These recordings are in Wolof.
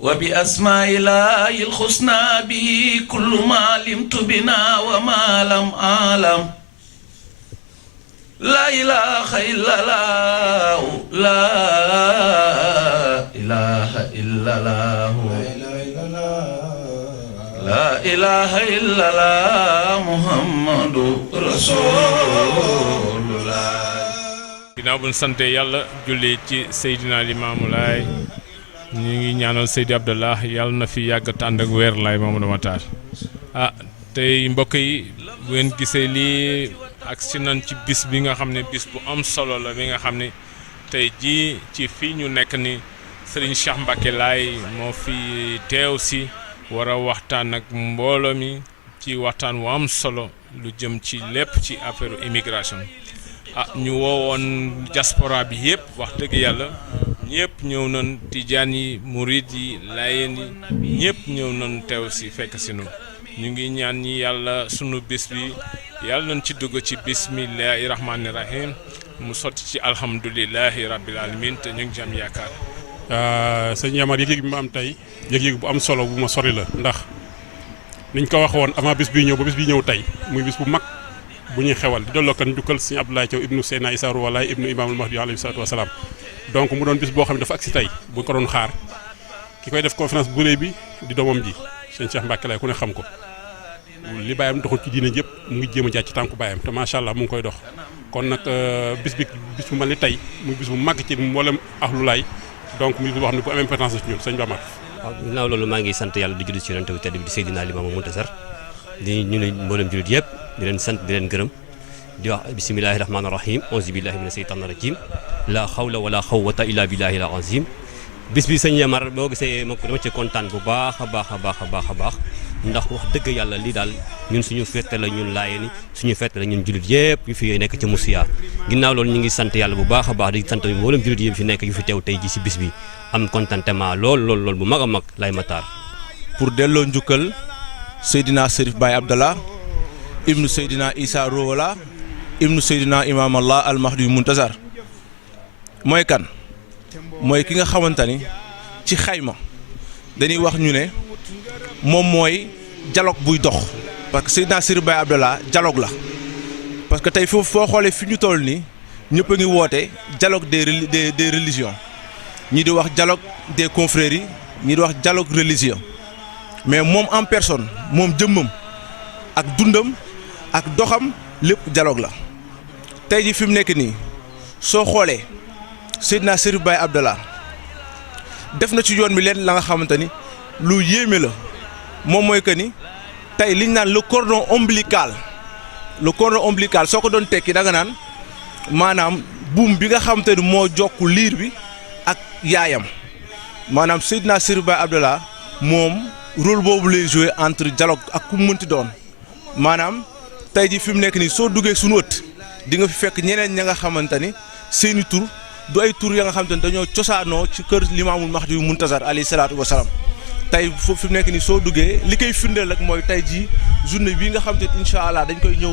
وبأسماء الله الحسنى به كل ما علمت بنا وما لم أعلم لا إله إلا الله لا إله إلا الله لا إله إلا الله محمد رسول الله. ginnaaw bu ñu sante yàlla julli ci Seydina Limaamu Laay ñu ngi ñaanal Seydi Abdallah yàlla na fi yàgg tànd ak weer laay Mamadou Matar tey mbokk yi bu ngeen gisee lii ak si nan ci bis bi nga xam ne bis bu am solo la bi nga xam ne tey jii ci fii ñu nekk ni Serigne Cheikh Mbacké Laye moo fi teew si war a waxtaan ak mbooloo mi ci waxtaan wu am solo lu jëm ci lépp ci affaire immigration ñu woowoon diaspora bi yëpp wax dëgg yàlla ñëpp ñëw nañ tijaan yi murid yi laayeen yi ñëpp ñëw nañ teew si fekk si nu ñu ngi ñaan ñi yàlla sunu bis bi yàlla nañ ci dugg ci bismillahi rahmaani rahim mu sotti ci alhamdulillahi rabbil alamin te ñu ngi jam yaakaar. sëñ Yamar yëg-yëg bi ma am tey yëg-yëg bu am solo bu ma sori la ndax niñ ko wax woon avant bis bi ñëw ba bis bi ñëw tey muy bis bu mag bu ñuy xewal di delloo kan njukkal sëñ Abdoulaye Thiaw ibnu Seydina Issa Rouhou Laye ibnu Imaamul Mahdi alayhi salaatu wa salaam donc mu doon bis boo xam ne dafa agsi tey bu ko doon xaar ki koy def conférence bu rëy bi di doomam ji sëñ Cheikh Mbacké Laye ku ne xam ko li bàyyam doxul ci diine yëpp mu ngi jéem a jaaj ci tànku bàyyam te macha allah mu ngi koy dox kon nag bis bu mel ni tey muy bis bu mag ci mboolem ahlu Laay donc muy bis boo xam ne bu am importance ci ñun sëñ Bamar. waaw ginnaaw loolu maa ngi sant yàlla di julli ci yonent bi tedd bi di Seydina Limaamu Muntasar di ñu ne mboolem jullit yëpp di leen sant di leen gërëm di wax bismillahi rahmaani rahim auzu billahi mina seytaani rajim la xawla wala xawwata illa billahi al azim bis bi sëñ Yamar boo gisee ma dama ci kontaan bu baax a baax a baax a baax a baax ndax wax dëgg yàlla lii daal ñun suñu fête la ñun Laayeen suñu fête la ñun jullit yëpp yu fi nekk ci Moussiya ginnaaw loolu ñu ngi sant yàlla bu baax a baax di sant mboolem jullit yëpp fi nekk yu fi teew tey ji si bis bi am contentement lool bu mag a mag Laye Matar. pour delloo njukkal Seydina Serif Baye Abdallah ibnu Seydina Issa Rouhou Laye ibnu Seydina Imam Allah al Mahdi Muntazar mooy kan mooy ki nga xamante ni ci xayma dañuy wax ñu ne moom mooy dialogue buy dox parce que Seydina Serif Baye Abdallah dialogue la parce que tey foofu foo xoolee fi ñu toll nii ñëpp a ngi woote dialogue des religions ñii di wax dialogue des confréries ñii di wax dialogue religieux mais moom en personne moom jëmmam ak dundam ak doxam lépp dialogue la tey ji fi mu nekk nii soo xoolee Seydina Serif Baye Abdallah def na ci yoon bi leen la nga xamante ni lu yéeme la moom mooy que ni tey liñ naan le cordon ombilical soo ko doon tekki da nga naan maanaam buum bi nga xamante ni moo jokk liir bi ak yaayam maanaam Seydina Serif Baye Abdallah moom rôle boobu lay joué entre dialogue ak ku mu mënti doon maanaam tey ji fi mu nekk nii soo duggee suñu ëtt di nga fi fekk ñeneen ña nga xamante ni seeni tur du ay tur ya nga xamante ni dañoo cosaanoo ci kër Limaamul Mahdi Muntazar alayhi salaatu wa salaam tey foofu fi mu nekk nii soo duggee li koy firndeel rek mooy tey jii journée bii nga xam te incha allah dañ koy ñëw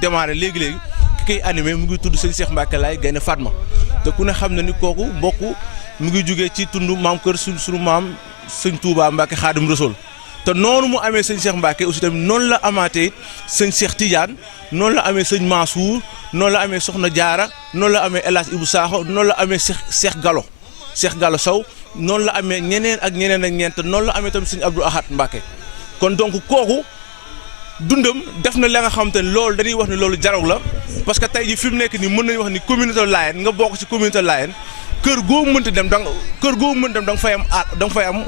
démarrer léegi-léegi ki koy animé mu ngi tudd sëñ Cheikh Mbacké Laye Gaynde Fatma te ku ne xam na ni kooku mbokk mu ngi jugee ci tund maam kër suñu maam sëñ Touba Mbacké Xaadim Rasul te noonu mu amee sëñ Cheikh Mbacké aussi tamit noonu la amaatee it sëñ Cheikh Tidiane noonu la amee sëñ Mansour noonu la amee Soxna Jaara noonu la amee El Hadj Ibou Sakho noonu la amee Cheikh Gallo Sow noonu la amee ñeneen ak ñeent noonu la amee tamit sëñ Abdou Ahad Mbacké kon donc kooku dundam def na la nga xamante ne loolu dañuy wax ni loolu dialogue la parce que tey ji fi mu nekk nii mën nañu wax ni communauté Layène nga bokk ci communauté Layène kër goo mënti dem da nga fay am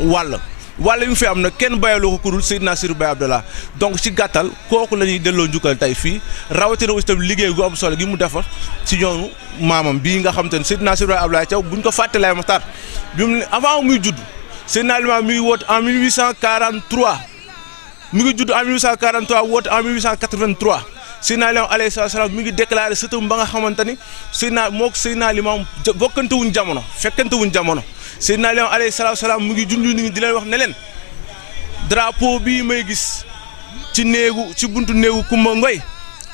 wàll yu fi am nag kenn bàyyiloo ko kurul Seydina Serif Baye Abdallah donc ci gàttal kooku la ñuy delloo njukkal tey fii rawatina aussi tamit liggéey gu am solo gi mu defar ci ñoonu maamam bii nga xam te ne Seydina Serif Baye Abdallah Thiaw buñ ko fàtte Laye Matar bi mu avant muy judd Seydina Limamou mi ngi woote en 1843 mi ngi judd en 1843 woote en 1883 Seydina Limamou alayhi salaam mi ngi déclaré sëtam ba nga xamante ni Seydina Limamou bokkante wuñ jamono fekkante wuñ jamono Seydina Limamou alayhi salaam mu ngi junj nit ñi di leen wax ne leen drapeau bii may gis ci buntu néegu Kumba Ngoy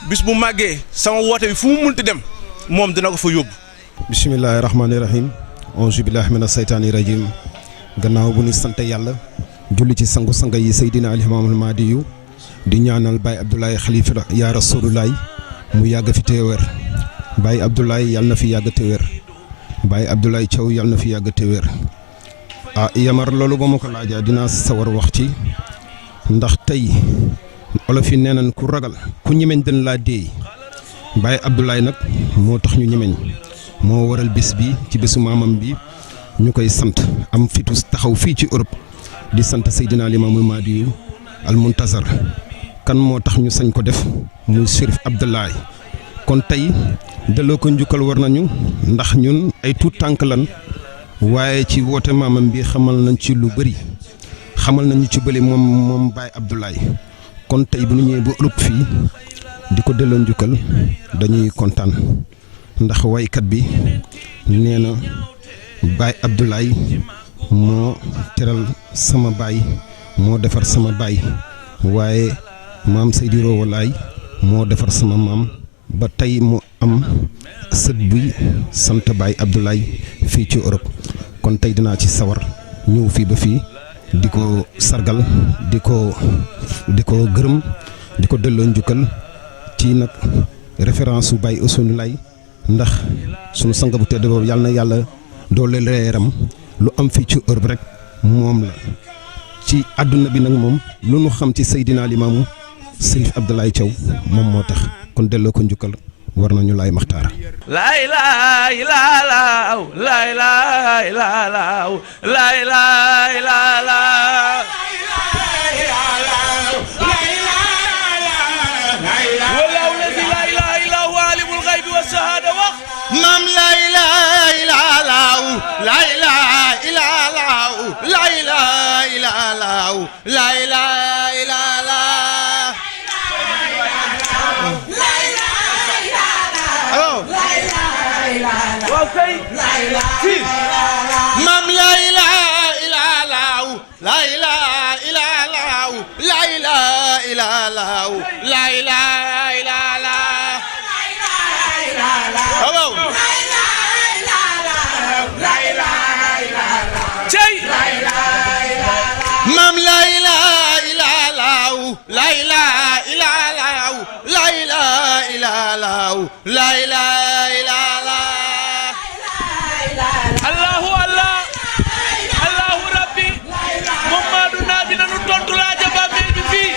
bis bu màggee sama woote bi fu mu munti dem moom dina ko fa yóbbu. bismillahi rahmaani rahim auzu billahi mina seytaani rajim gannaaw bu ñu sant yàlla julli ci sangu-sanga yi Seydina Limaamul Mahdi yu di ñaanal Baye Abdoulaye Khalifa yaa Rasulullaay mu yàgg fi te wér Baye Abdoulaye yàlla na fi yàgg te wér Baye Abdoulaye Thiaw yàlla na fi yàgg te wér Yamar loolu ba ma ko laajaa dinaa sawar wax ci ndax tey olof yi nee nañ ku ragal ku ñemeñ dañ laa déey Baye Abdoulaye nag moo tax ñu ñemeñ moo waral bés bi ci bésu maamam bi ñu koy sant am fitu taxaw fii ci Europe di sant Seydina Limaamul Mahdi yu al Muntazar kan moo tax ñu sañ ko def muy Chérif Abdoulaye kon tey delloo ko njukkal war nañu ndax ñun ay tuut tànk lan waaye ci woote maamam bi xamal nañ ci lu bëri xamal nañu ci bëri moom Baye Abdoulaye kon tey bu ñu ñëwee ba Europe fii di ko delloo njukkal dañuy kontaan ndax waykat bi nee na Baye Abdoulaye moo teral sama baay moo defar sama baay waaye maam Seydi Rohou Laye moo defar sama maam ba tey mu am sët buy sant Baye Abdoulaye fii ci Europe kon tey dinaa ci sawar ñëw fii ba fii di ko sargal di ko gërëm di ko delloo njukkal ci nag référence su Baye Ousseynou Laye ndax sunu sang bu tedd boobu yàlla na yàlla doole leeram lu am fii ci Europe rek moom la ci àdduna bi nag moom lu nu xam ci Seydina Limaamu Chérif Abdoulaye Thiaw moom moo tax kon delloo ko njukkal war nañu Laay Maxtaar laa ilaaha illallaah laa ilaaha illallaah laa ilaaha illallaah wallaahu lazi laa ilaaha illaa huwa aalimul ghaybi wa shahaada wax maam laa ilaaha illallaah laa ilaaha illallaah laa ilaaha illallaah laa ilaaha illallaah waaw kay maam laa ilaaha illallaah laa ilaaha illallaah laa ilaaha illallaah laa ilaaha illallaah waaw cey maam laa ilaaha illallaah laa ilaaha illallaah laa ilaaha illallaah laa ilaaha illallaah allahu allah allahu rabbi Muhammadu nabi nanu tontu laaja ba mel bi fii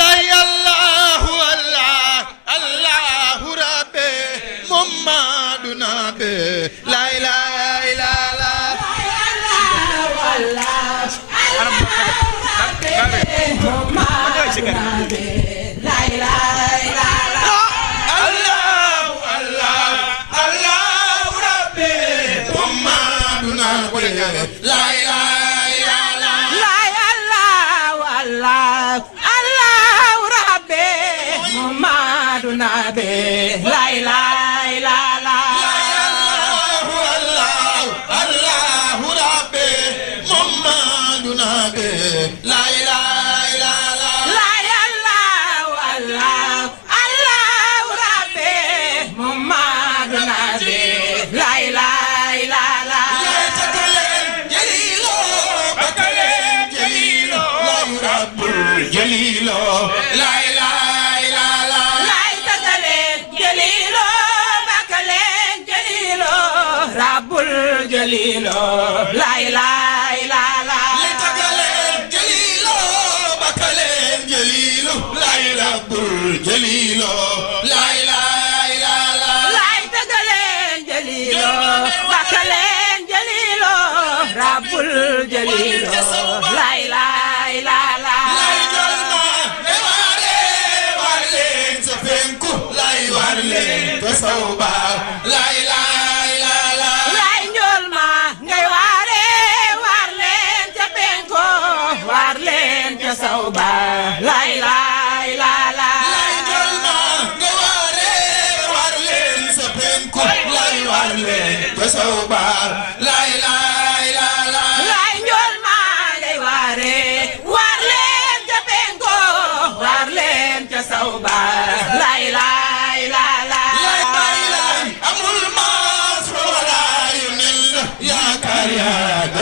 lay allahu allah allahu rabbi Muhammadu nabi la ilaha illallah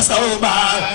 Sauba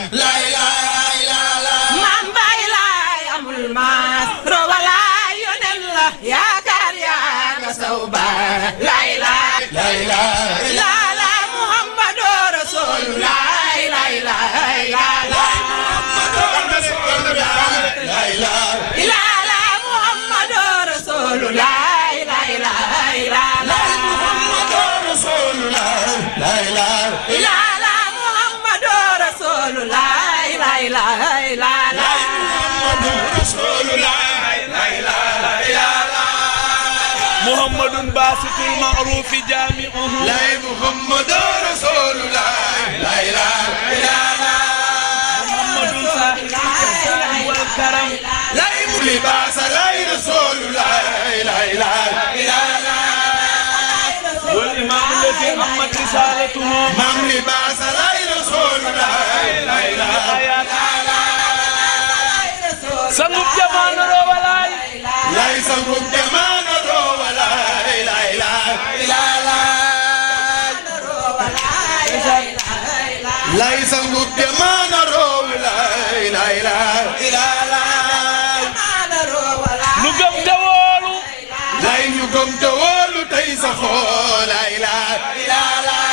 محمد باسط المعروف جامعه لا محمد رسول الله لا إله إلا الله محمد صاحب الإحسان والكرم لا لباس لا رسول الله لا إله إلا الله والإمام الذي أمت رسالته من لباس لا رسول الله لا إله إلا الله سنوب جمان رولاي ليس جمان رولاي لا إله إلا الله ليس جمان رولاي لا إله إلا الله نقم دوالو لا يقوم دوالو تيسخو لا إله إلا الله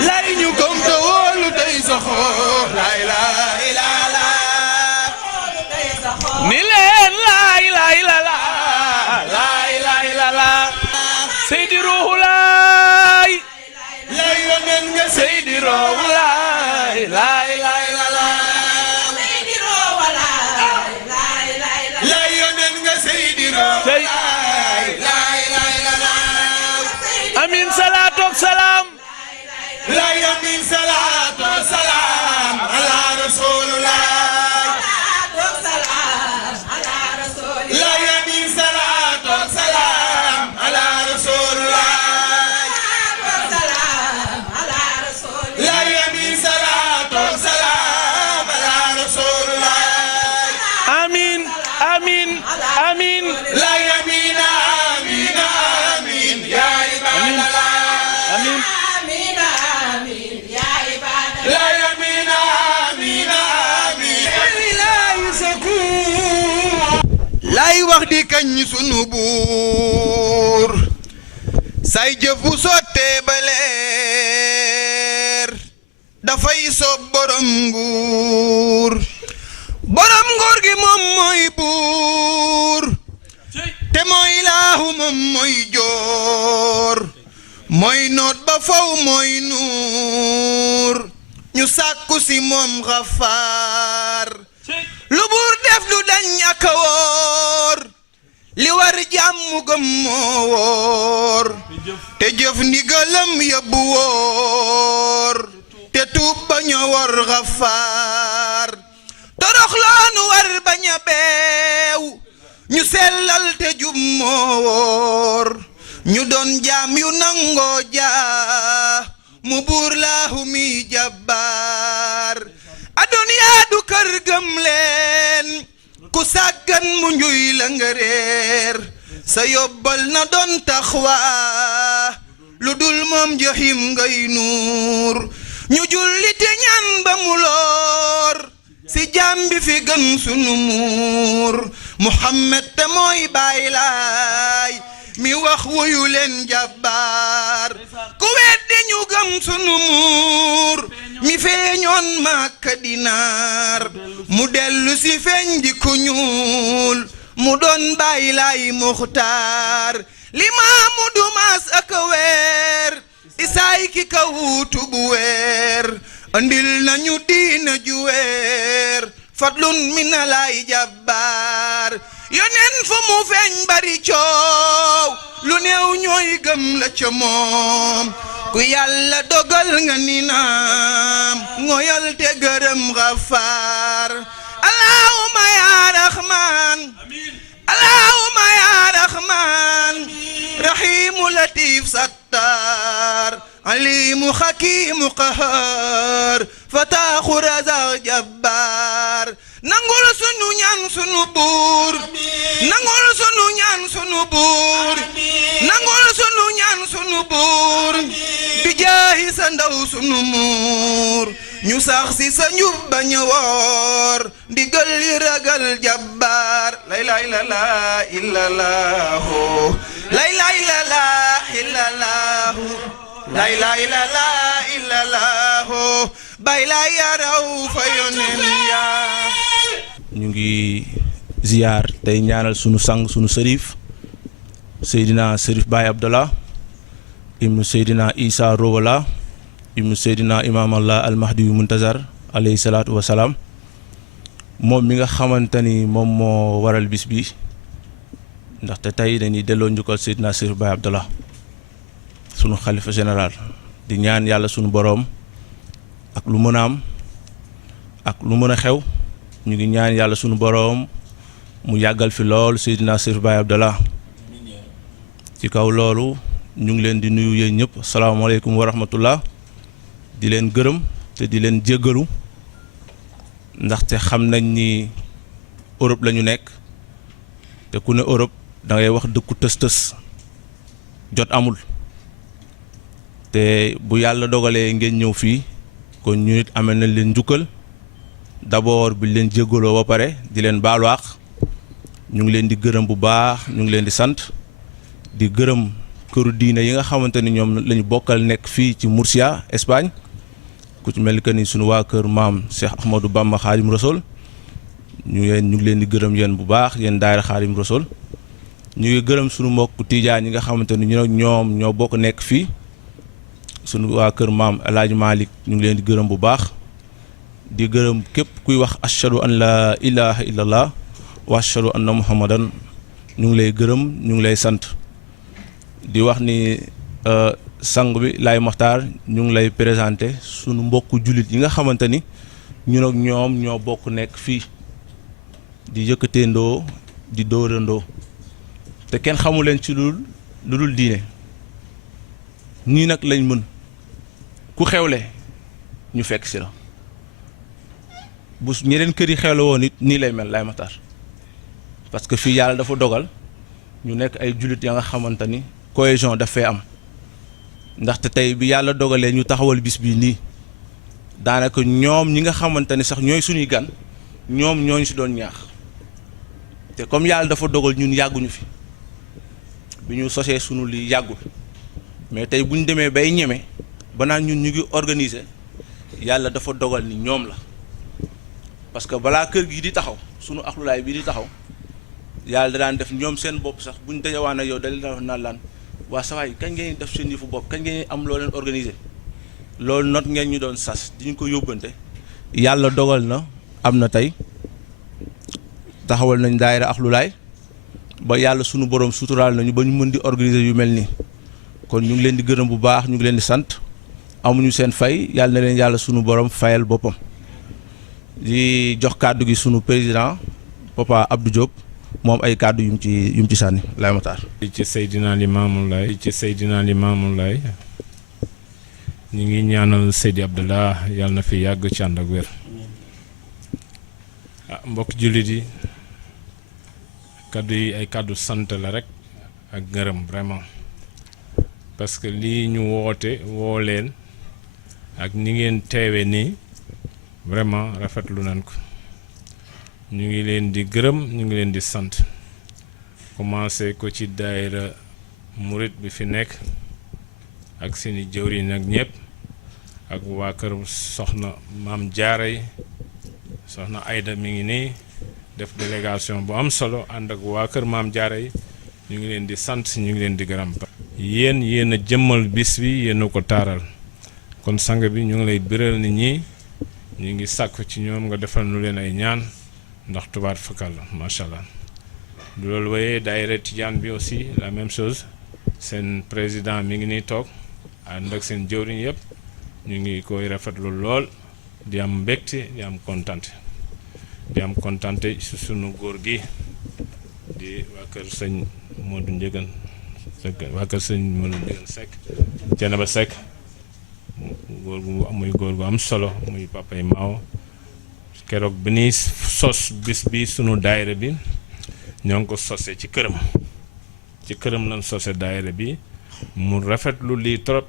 لا يقوم دوالو تيسخو لا إله إلا الله نيلين لا إله إلا الله لا إله إلا الله سيدي روح لاي لا يمن سيدي روح لاي لا إله إلا الله لا يمن سيدي روح لا إله إلا الله أمين صلاة وسلام لا يمن صلاة وسلام على رسول الله لا يمن صلاة وسلام على رسول الله لا يمن صلاة وسلام على رسول الله آمين آمين آمين لا يمين آمين آمين يا عباد الله آمين لا يمين آمين آمين لا يسكون لاي wax di kañ sunu buur say jëf bu sottee ba leer dafay soob borom nguur gi moom mooy buur te mooy laahu moom mooy joor mooy noot ba faw mooy nuur ñu sàkku si moom xafaar lu buur def lu dañ ak a wóor li war jàmm gëm moo wóor te jëf ndigalam yóbbu wóor te tuub bañ a wor xafaar torox loonu war bañ a beew ñu sellal te jub moo wóor ñu doon jaam yu nangoo jaa mu buur laahu mi jabbaar aduniyaa du kër gëm leen ku sàggan mu njuy la nga réer sa yóbbal na doon taxwaa lu dul moom joxim ngay nuur ñu julli te ñaan ba mu loor si jaam bi fi gën sunu muur Muhammad te mooy baay laay mi wax wuyu leen jàbbaar ku weddi ñu gëm sunu muur mi feeñoon Makka dinaar mu dellu si feeñ di ku ñuul mu doon baay laay muxtaar limaamu du maas ak weer isaay ki ka wuutu bu weer andil nañu diina ju weer fadlun mina laay jàbbaar yonen fu mu feeñ bari coow lu néew ñooy gëm la ca moom ku yàlla dogal nga ni naam ngoyal te gërëm xafaar allahumma ya rahman allahumma ya rahman rahimu latif sattar alimu hakimu qahar fataaxu razaq jabbar nangul sunu ñaan sunu buur nangul sunu ñaan sunu buur nangul sunu ñaan sunu buur bi jaahi sa ndaw sunu muur ñu sax si sa njub bañ a woor ndigal li ragal jabbar la ilaha illallah la ilaha illallah la ilaha illallah bay la yaraw fa yonen ya ñu ngi ziyaar tey ñaanal sunu sang sunu sërif Seydina Sërif Baye Abdallah ibnu Seydina Issa Rohou Wala ibnu Seydina Imam Allah al Mahdi Muntazar alayhi salaatu wa salaam moom mi nga xamante ni moom moo waral bis bi ndaxte tey dañuy delloo njukkal Seydina Chérif Baye Abdallah sunu xalifa général di ñaan yàlla sunu boroom ak lu mën a am ak lu mën a xew ñu ngi ñaan yàlla sunu boroom mu yàggal fi lool Seydina Chérif Baye Abdallah ci kaw loolu ñu ngi leen di nuyu yéen ñëpp salaamaaleykum wa rahmatullah di leen gërëm te di leen jéggalu ndaxte xam nañ ni Europe la ñu nekk te ku ne Europe da ngay wax dëkku tës-tës jot amul te bu yàlla dogalee ngeen ñëw fii kon ñu nit amee nañ leen njukkal d'abord bi leen jéggaloo ba pare di leen baaluwaax ñu ngi leen di gërëm bu baax ñu ngi leen di sant di gërëm këru diine yi nga xamante ni ñoom lañu bokkal nekk fii ci Murcia Espagne ku ci mel ni que ni sunu waa kër maam Cheikh Ahmadou Bamba Xaadim Rasul ñu ngi leen di gërëm yéen bu baax yéen daayira Xaadim Rasul ñu ngi gërëm sunu mbokk Tijaan yi nga xamante ni ñoom ñoo bokk nekk fii sunu waa kër maam El Hadj Malick ñu ngi leen di gërëm bu baax di gërëm képp kuy wax ashhadu an la ilaha illallah wa ashhadu anna muhammadan ñu ngi lay gërëm ñu ngi lay sant di wax ni sang bi Laay Maxtaar ñu ngi lay présenté sunu mbokku jullit yi nga xamante ni ñun ak ñoom ñoo bokk nekk fii di yëkkateendoo di dóorandoo te kenn xamu leen ci lu dul diine nii nag lañ mën ku xewle ñu fekk si la bu ñeneen kër yi xewle woon it nii lay mel Laay Maxtaar parce que fii yàlla dafa dogal ñu nekk ay jullit ya nga xamante ni cohésion daf fee am ndaxte tey bi yàlla dogalee ñu taxawal bis bii nii daanaka ñoom ñi nga xamante ni sax ñooy suñuy gan ñoom ñooñu si doon ñaax te comme yàlla dafa dogal ñun yàgguñu fi bi ñu sosee sunu lii yàggul mais tey bu ñu demee bay ñeme ba naan ñun ñu ngi organiser yàlla dafa dogal ni ñoom la parce que balaa kër gi di taxaw sunu axlulaay bi di taxaw yàlla da daan def ñoom seen bopp sax bu ñu dajawaan ak yow dañu daan naan laan waa sawaay kañ ngeen def seen yëfu bopp kañ ngeen am loo leen organiser loolu not ngeen ñu doon sas di ñu ko yóbbante yàlla dogal na am na tey taxawal nañ daayira axlulaay ba yàlla sunu borom suturaal nañu ba ñu mën di organiser yu mel nii kon ñu ngi leen di gërëm bu baax ñu ngi leen di sant amuñu seen fay yàlla na leen yàlla sunu borom fayal boppam di jox kàddu gi sunu président papa Abdou Diop moom ay kàddu yum ci sànni Laay Maxtaar ci Seydina Limaamu Laay ñu ngi ñaanal Seydi Abdallah yàlla na fi yàgg ci ànd ak wér mbokk jullit yi kàddu yi ay kàddu sant la rek ak ngërëm vraiment parce que lii ñu woo leen ak ni ngeen teewe nii vraiment rafetlu nañ ko ñu ngi leen di gërëm ñu ngi leen di sant commencé ko ci daayira murit bi fi nekk ak seeni jëwriñ ak ñëpp ak waa kër soxna maam Jaara yi soxna Ayda mi ngi nii def délégation bu am solo ànd ak waa kër maam Jaara yi ñu ngi leen di sant ñu ngi leen di gërëm yéen a jëmmal bis bi yéen a ko taaral kon sang bi ñu ngi lay biral nit ñi ñu ngi sàkku ci ñoom nga defal nu leen ay ñaan ndax tubaar fakal la macha allah du loolu waaye daayira Tijaan bi aussi la même chose seen président mi ngi nii toog ànd ak seen jëwriñ yëpp ñu ngi koy rafetlu lool di am mbégte di am kontante ci sunu góor gi di waa kër sëñ Modou Ndiéguène Seck Thiénaba Seck muy góor gu am solo muy papay Maaw keroog bi ñuy sos bis bi sunu daayira bi ñoo ngi ko sose ci këram lañ sose daayira bi mu rafetlu lii trop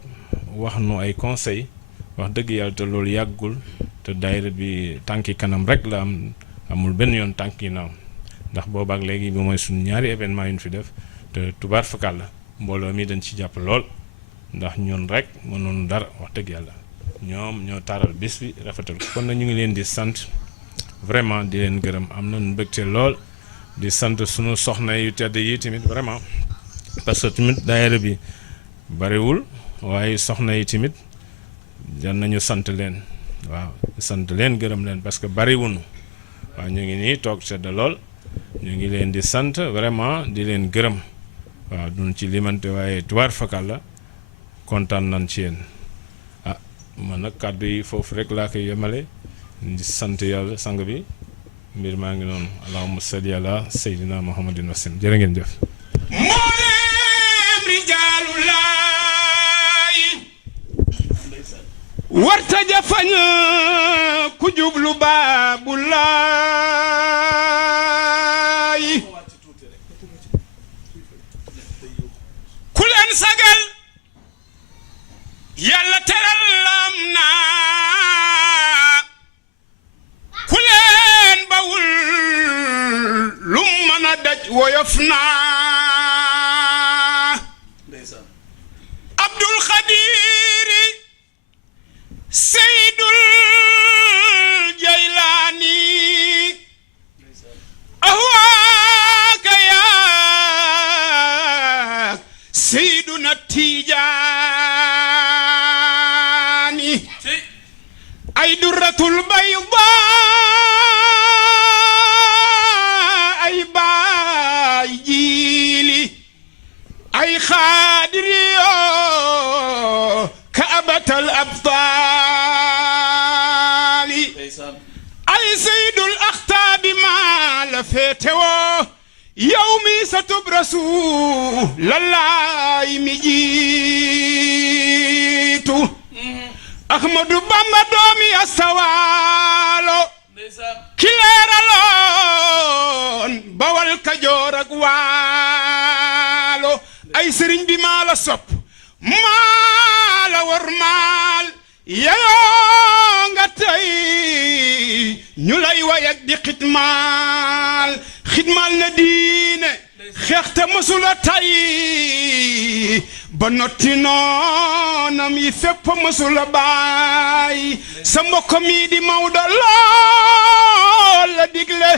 wax nu ay conseil wax dëgg yàlla te loolu yàggul te daayira bi tànki kanam rek la amul benn yoon tànki naaw ndax boobaak léegi bi mooy sunu ñaari événement yu ñu fi def te tubaar fakal la mbooloo mi dañ ci jàpp lool ndax ñun rek mënoon dara wax dëgg yàlla ñoom ñoo taaral bis bi rafetal ko kon nag ñu ngi leen di sant vraiment di leen gërëm am nañu mbégte lool di sant sunu soxna yu tedd yi tamit vraiment parce que tamit daayira bi bariwul waaye soxna yi tamit jan nañu sant leen waaw sant leen gërëm leen parce que bari wuñu waaw ñu ngi nii toog sedd lool ñu ngi leen di sant vraiment di leen gërëm waaw duñ ci limante waaye tubaar fakal la kontaan nañ ci yéen ah man nag kàddu yi foofu rek laa koy yemale di sant yàlla sang bi mbir maa ngi noonu allahumma salli ala sayyidina muhammadin wasim jërë ngeen jëf mbooleem rijaalullaay warta jafañ ku jublu baabullaay ku leen sagal yàlla teral lam naa ku leen bawul lu mën a daj woyof naa Abdul Xadiri Seydul Jaylaani ahwaaka yaa Seyduna Tijaani ay durratul bayda ay baay jiili ay xaadiriyo kaabatal abtaali ay seydul axtaabi maa la féetewoo yow mi sa tub rasuulallaahi mi jiitu Ahmadu Bamba doomi astawaalo ki leeraloon Bawal Kajoor ak Waalo ay sëriñ bi maa la sopp maa la war maal yayoo nga tey ñu lay way ak di xitmaal na diine xeexte mësula tay ba notti noonam yi fépp mësula baay sa mbokk mi di Maodo lool la digle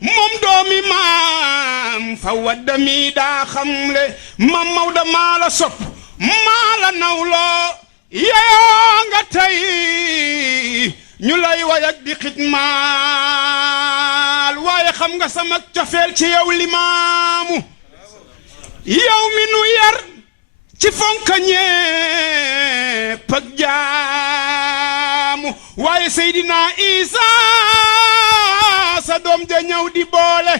moom doomi maam fa wadda mi daa xamle maam Maodo maa la sopp maa la nawloo yeyoo nga tey ñu lay way ak di xitmaal waaye xam nga sama cofeel ci yow limaamu yow mi nu yar ci fonka ñépp ak jaamu waaye Seydina Isa sa doom ja ñëw di boole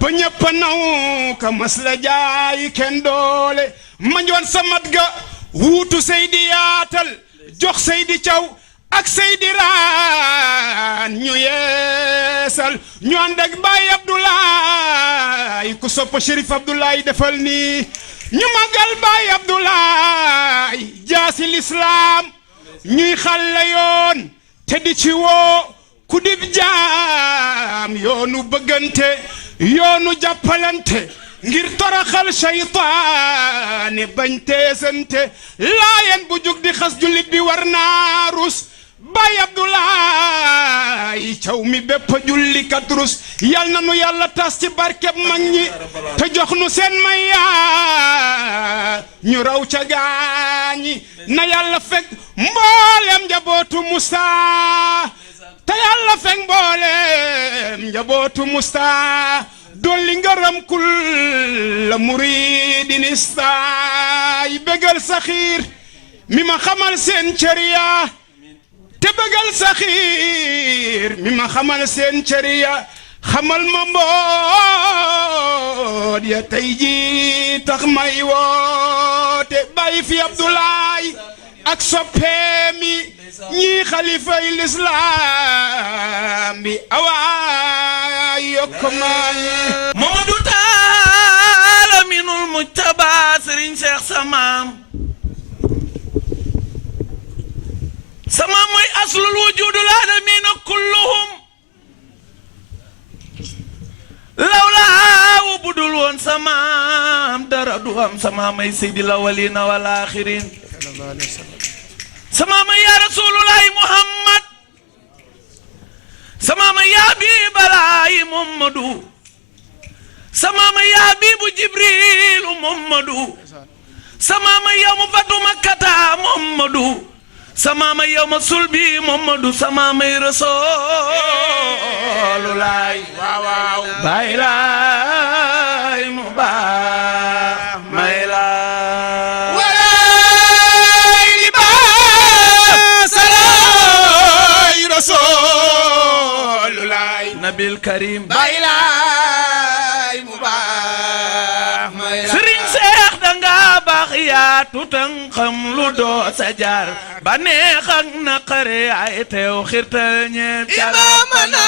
ba ñëpp naw ka mas la jaay kenn doole ma njoon sa mat ga wuutu Seydi Yaatal jox Seydi Caw ak Seydi Raan ñu yeesal ñu ànd ak Baay Abdoulaye ku sopp Chérif Abdoulaye defal nii ñu magal Baay Abdoulaye jaasi lislaam ñuy xàlle yoon te di ci woo ku dib jaam yoonu bëggante yoonu jàppalante ngir toroxal seytaane bañ teesante laayeen bu jug di xas jullit bi war naa rus Baay Abdoulaye Caw mi bépp julli kat rus yal na nu yàlla tas ci barkeb mag ñi te jox nu seen maya ñu raw ca gaañi na yàlla fekk mboolem njabootu Musa te yàlla fekk mboolem njabootu Musa dolli ngërëm kul la muridin istaay bégal saxiir mi ma xamal seen cëriya te bégal saxiir mi ma xamal seen cëriya xamal ma mboot ya tey ji tax may woote bàyyi fi Abdoulaye ak soppeemi ñii xalifay lislaam bi awaay yokk maay Mamadou Taala minul mujtaba Serigne Cheikh Samaam mooy aslul wujudul alamin kulluhum lawlaa wu budul woon samaam dara du am samaamay seydil awwalina wal axirin samaamay yaa rasulullahi muhammad samaamay yaa habibalaahi muhammadu samaamay yaa habibu jibrilu muhammadu samaamay yaa mufatu makkata muhammadu samaama yow ma sul bi Mamadu samaamay Rasoolulaay waaw waaw baay laay mu baax may laay walaay li baasalaay Rasoolulaay nabil karim baay laay mu baax may laay sëriñ Seex danga baax yaa tutan xam lu doo sa jaar ba neex ak naqare ay teew xirtal ñeent imaamana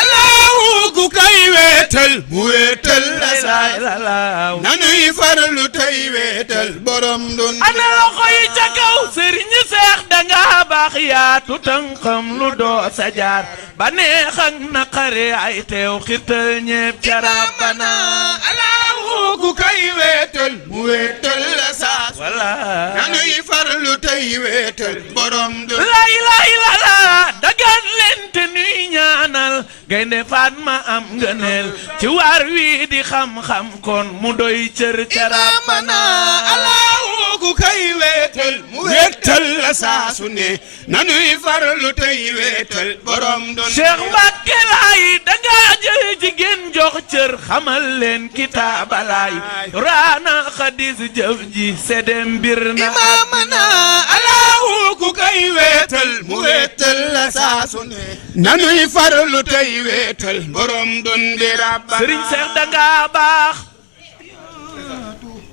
allahu ku kay weetal mu weetal la saay laaw nanuy farlu tey weetal borom dun ana loxo yi ca kaw sëriñ Seex danga baax yaa tutan xam lu doo sa jaar ba neex ak naqare ay teew xirtal ñeent ca rabbana allahu ku kay weetal mu weetal la saay wala nanuy farlu tey weetal borom dun lay lay la dagan leen te nuy ñaanal gaynde Fatma am ngëneel ci waar wi di xam-xam kon mu doy cër ca rabbana allahu ku kay weetal mu weetal la saa su ne nanuy farlu tey weetal borom dun Cheikh Mbacke laay danga jël jigéen jox cër xamal leen kitaabalaay raana xadis jëf ji sedem mbir na imaamana allahu ku kay weetal mu weetal la saa su ne nanuy farlu tey weetal borom dun bi rabba Sëriñ Seex danga baax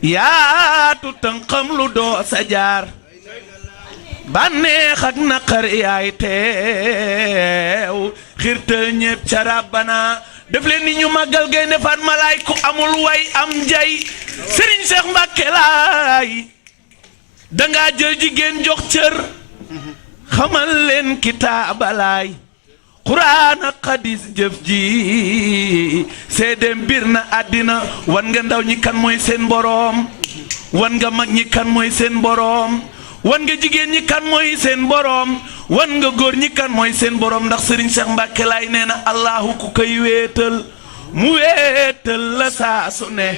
yaatu tënkam lu doo sa jaar bànneex ak naqar yaay teew xirtal ñépp ca rabbana def leen ni ñu màggal Gaynde Fatma laay ku amul way am njay Sëriñ Seex Mbàkke laay danga jël jigéen jox cër xamal leen kitaabalaay Quraan ak xadis jëf ji seede mbir na àddina wan nga ndaw ñi kan mooy seen boroom wan nga mag ñi kan mooy seen boroom wan nga jigéen ñi kan mooy seen boroom wan nga góor ñi kan mooy seen boroom ndax Sëriñ Seex Mbàkke laay nee na allahu ku koy wéetal mu wéetal la saa su ne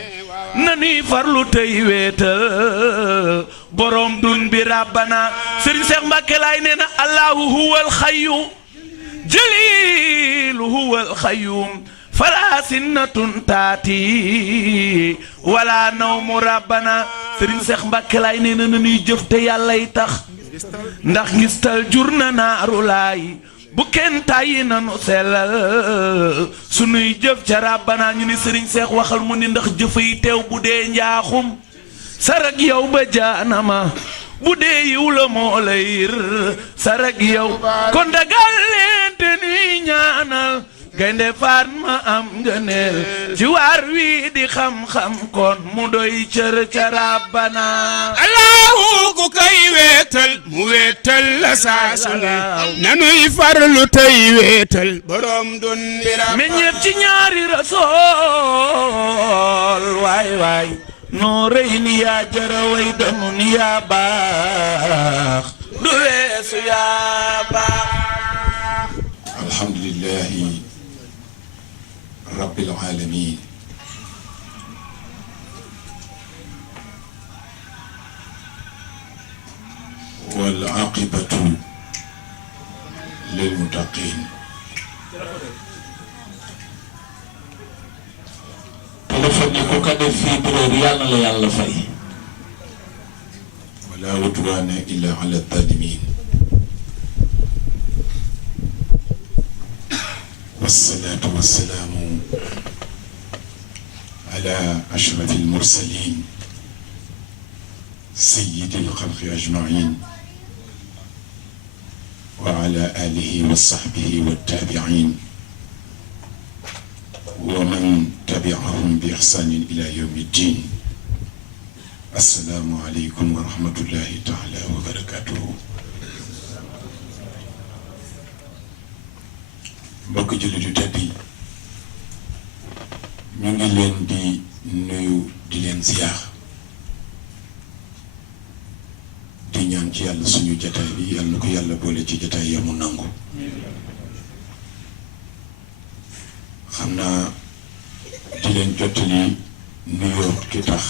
nanuy farlu tey wéetal boroom dun bi rabbana Sëriñ Seex Mbàkke laay nee na allahu huwal xayyu jalilu huwal xayyum fala sinnatun taati wala nawmu rabbana Sëriñ Seex Mbàkke laay nee na nanuy jëf te yàllay tax ndax ngistal jur na naaru laay bu kenn tàyyi nanu sellal sunuy jëf ca rabbana ñu ni Sëriñ Seex waxal mu ni ndax jëfay teew bu dee njaaxum sarag yow ba jaanama bu dee yiw la moo lay sarag yow kon dagal leen te nuy ñaanal Gaynde Fatma am ngëneel ci waar wi di xam-xam kon mu doy cër ca rabbana allahu ku kay weetal mu weetal la saa su ne nanuy farlu tey weetal borom dun bi rabba meññeef ci ñaari rasool waay waay noo rëy ni yaa jara way danu ni yaa baax du weesu yaa baax alhamdulillahi rabbil alamin wal aqibatu lil muttaqin téléphone yi ku ko def fii bureau bi yàlla na la yàlla fay wala udwana illa ala zalimin والصلاة والسلام على أشرف المرسلين سيد الخلق أجمعين وعلى آله وصحبه والتابعين ومن تبعهم بإحسان إلى يوم الدين السلام عليكم ورحمة الله تعالى وبركاته mbokk jullit yu tedd yi ñu ngi leen di nuyu di leen ziyaar di ñaan ci yàlla suñu jataay bi yàlla na ko yàlla boole ci jataay ya mu nangu xam naa di leen jottali nuyoo ki tax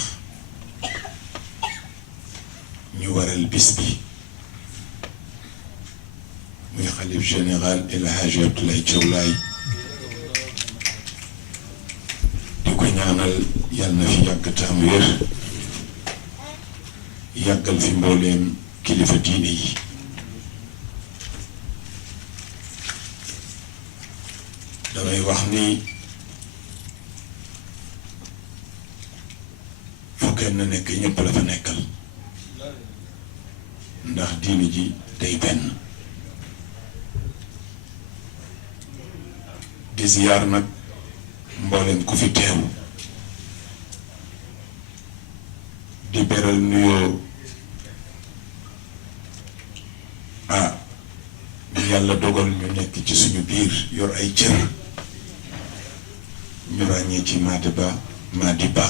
ñu waral bis bi xalif général El Hadji Abdoulaye Thiaw Laye di ko ñaanal yàlla na fi yàgg tam wér yàggal fi mbooleem kilifa diine yi damay wax ni fu kenn nekk ñëpp la fa nekkal ndax diine ji day benn di ziyaar nag mbooleem ku fi teew di beral nuyoo yàlla dogal ñu nekk ci suñu biir yor ay cër ñu ràññee ci Madi Ba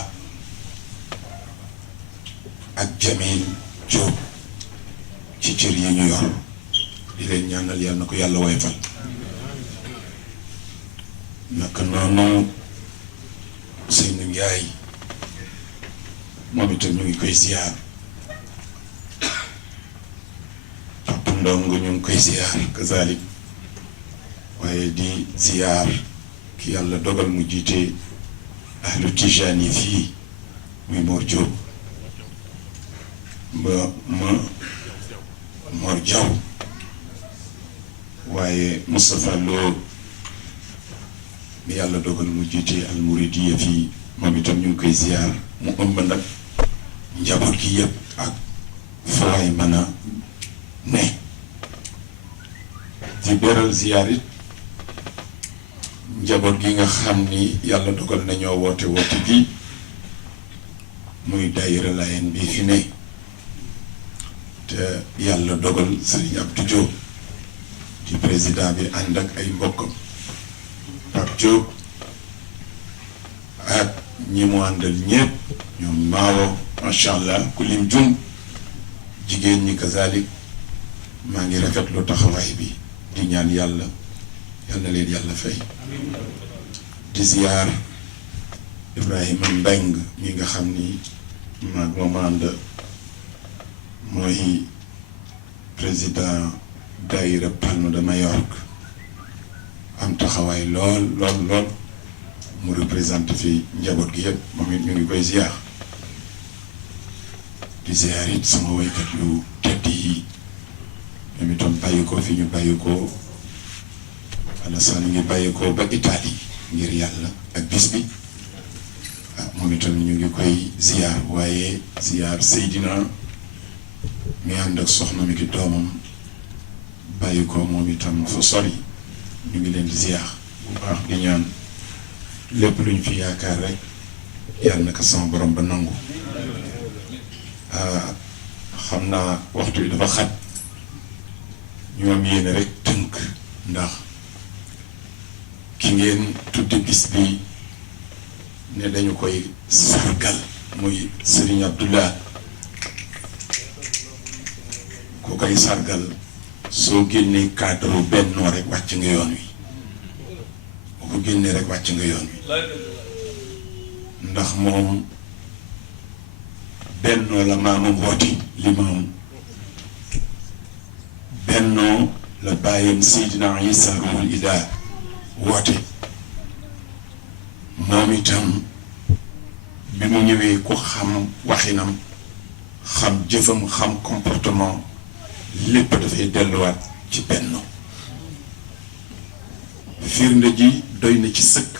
ak Jamil Diop ci cër yi ñu yor di leen ñaanal yàlla na ko yàlla woyfal naka noonu Seynou Ndiaye moom itam ñu ngi koy ziar Papa Ndong ñu ngi koy ziar kazalik waaye di ziar ki yàlla dogal mu jiite ahlu Tijaan yi fii muy Mor Diop Mor Diaw waaye Moustapha Lo mi yàlla dogal mu jiite al Muridiya fii moom itam ñu ngi koy ziar mu ëmb nag njaboot gi yëpp ak fooy mën a ne di beral ziar it njaboot gi nga xam ni yàlla dogal nañoo woote bi muy daayira Laayeen bi fi ne te yàlla dogal Serigne Abdou Diop di président bi ànd ak ay mbokkam Pape Diop ak ñi mu àndal ñépp ñoom maawo macha allah ku lim jum jigéen ñi kazalik maa ngi rafetlu taxawaay bi di ñaan yàlla yal na leen yàlla fay di ziyaar Ibrahima Mbeng mi nga xam ni maag moom ànd mooy président daayira Palme de Majorque am taxawaay lool mu représenté fi njaboot gi yëpp moom it ñu ngi koy ziyaar di ziyaar it sama woykat yu tedd yi ñoom itam bàyyi ko fi ñu bàyyi ko Alassane ngi bàyyi ko ba Italie ngir yàlla ak bis bi moom itam ñu ngi koy ziyaar waaye ziyaar Seydina mi ànd ak soxna mi ki doomam bàyyi ko moom itam fa sori ñu ngi leen di ziyaar bu baax di ñaan lépp lu ñu fi yaakaar rek yàlla na ko sama borom ba nangu xam naa waxtu bi dafa xat ñu am yéene rek tënk ndax ki ngeen tudde bis bi ne dañu koy sargal muy Serigne Abdoulaye ku koy sargal soo génnee cadre bennoo rek wàcc nga yoon wi boo ko génnee rek wàcc nga yoon wi ndax moom bennoo la maamam woote li maam bennoo la bàyyam Seydina Isa Ruhul Ilah woote moom itam bi mu ñëwee ku xam waxinam xam jëfam xam comportement lépp dafay delluwaat ci bennoo firnde ji doy na ci sëkk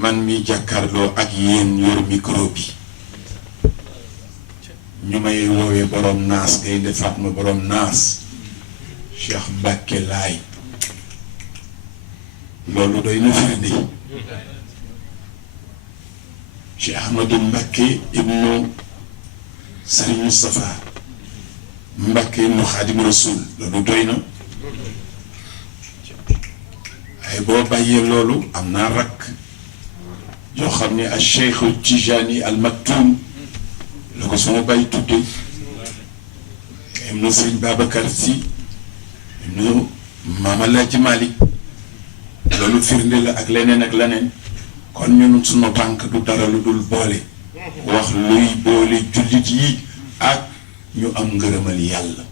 man mi jàkkaarloo ak yéen yor micro bi ñu may woowee borom naas Gaynde Fatma borom naas Cheikh Mbacke Laay loolu doy na firnde Cheikh Ahmadou Mbacke ibnu Serigne Moustapha Mbacke ibnu Khadim Rasoul loolu doy na ay boo bàyyee loolu am naa rakk yoo xam ne al Cheikh Tijani al Maktoum la ko sama bàyyi tudde ibnu Serigne Babacar Sy ibnu Maam Alaaji Malick loolu firnde la ak leneen kon ñun sunu tànk du dara lu dul boole wax luy boole jullit yi ak ñu am ngërëmal yàlla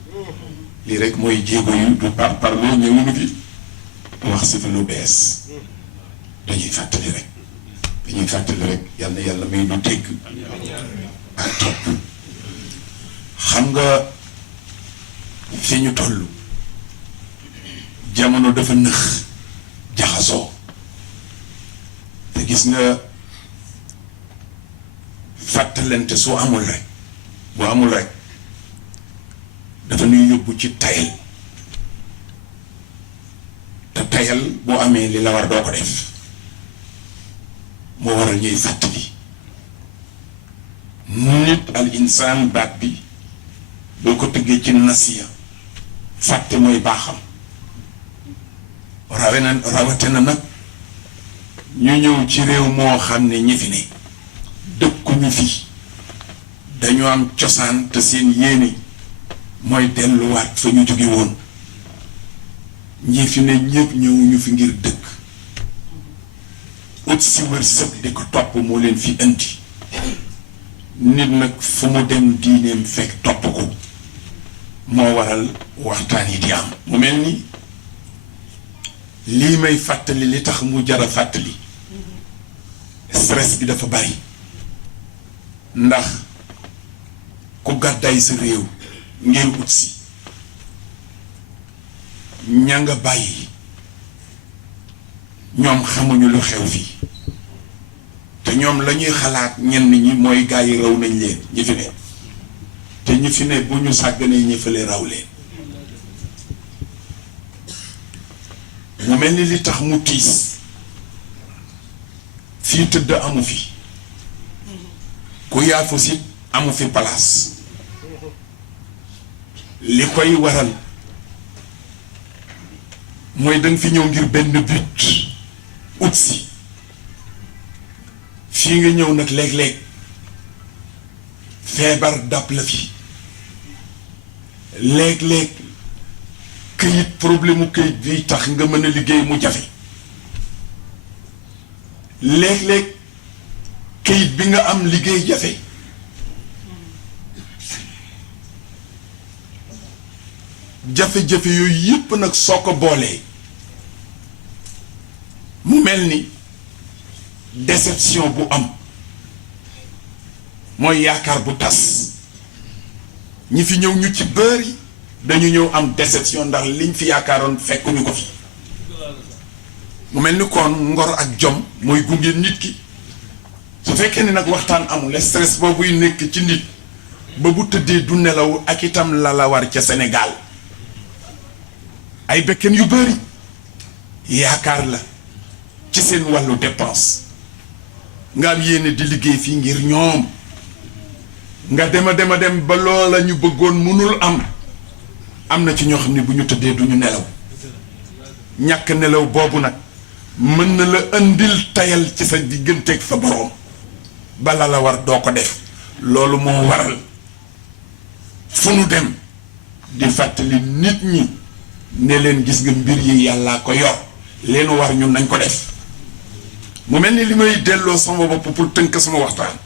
lii rek mooy jéego yu du par loo ñëwunu fi wax si fi lu bees dañuy fàttali rek yal na yàlla may nu dégg ak topp. xam nga fi ñu toll jamono dafa nëx jaxasoo te gis nga fàttalante su amul rek bu amul rek dafa ñuy yóbbu ci tayal te tayal boo amee li la war doo ko def moo waral ñuy fàttali nit al insaan baat bi boo ko tëggee ci nasiya fàtte mooy baaxam rawate na nag ñu ñëw ci réew moo xam ne ñi fi ne dëkkuñu fi dañu am cosaan te seen yéene mooy delluwaat fa ñu jóge woon ñi fi ne ñëpp ñëwuñu fi ngir dëkk ut si wërsëg di ko topp moo leen fi indi nit nag fu mu dem diineem fekk topp ko moo waral waxtaan yi di am mu mel ni lii may fàttali li tax mu jara fàttali stress bi dafa bari ndax ku gàddaay sa réew ngir ut si ña nga bàyyi ñoom xamuñu lu xew fii te ñoom la ñuy xalaat ñenn ñi mooy gaa yi raw nañ leen ñi fi ne te ñi fi ne bu ñu sàgganee ñi fële raw leen mu mel ni li tax mu tiis fii tëdd amu fi ku yaafu si amu fi palaas li koy waral mooy danga fi ñëw ngir benn but ut si fii nga ñëw nag léeg-léeg feebar dab la fi léeg-léeg këyit problème mu këyit bi tax nga mën a liggéey mu jafe léeg-léeg këyit bi nga am liggéey jafe jafe-jafe yooyu yépp nag soo ko boolee mu mel ni déception bu am mooy yaakaar bu tas ñi fi ñëw ñu ci bëri dañu ñëw am déception ndax liñ fi yaakaaroon fekkuñu ko fi mu mel ni kon ngor ak jom mooy gunge nit ki su fekkee ni nag waxtaan amul stress boobuy nekk ci nit ba bu tëddee du nelaw ak itam la war ca Sénégal ay bekken yu bëri yaakaar la ci seen wàllu dépense nga am yéene di liggéey fii ngir ñoom nga dem ba loola ñu bëggoon mënul am na ci ñoo xam ne bu ñu tëddee du ñu nelaw ñàkk nelaw boobu nag mën na la indil tayal ci sa digganteeg sa boroom bala la war doo ko def loolu moo waral fu nu dem di fàttali nit ñi ne leen gis nga mbir yi yàllaa ko yor leen war ñun nañ ko def mu mel ni li may delloo sama bopp pour tënk sama waxtaan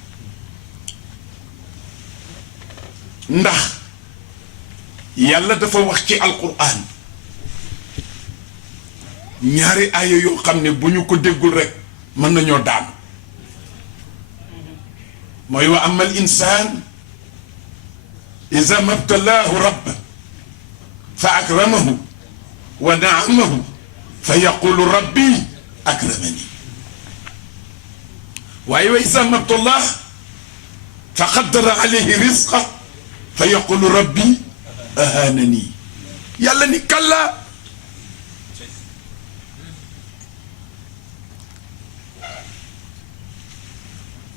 ndax yàlla dafa wax ci alquran ñaari aaya yoo xam ne bu ñu ko déggul rek mën nañoo daan mooy wa ama al insaan iza mabtalaahu rabb fa akramahu wa naamahu fa yaqulu rabbi akramani waaye wa iza mabtalah fa qaddara alayhi rizqa fa yaqulu rabbi ahanani yàlla ni kalla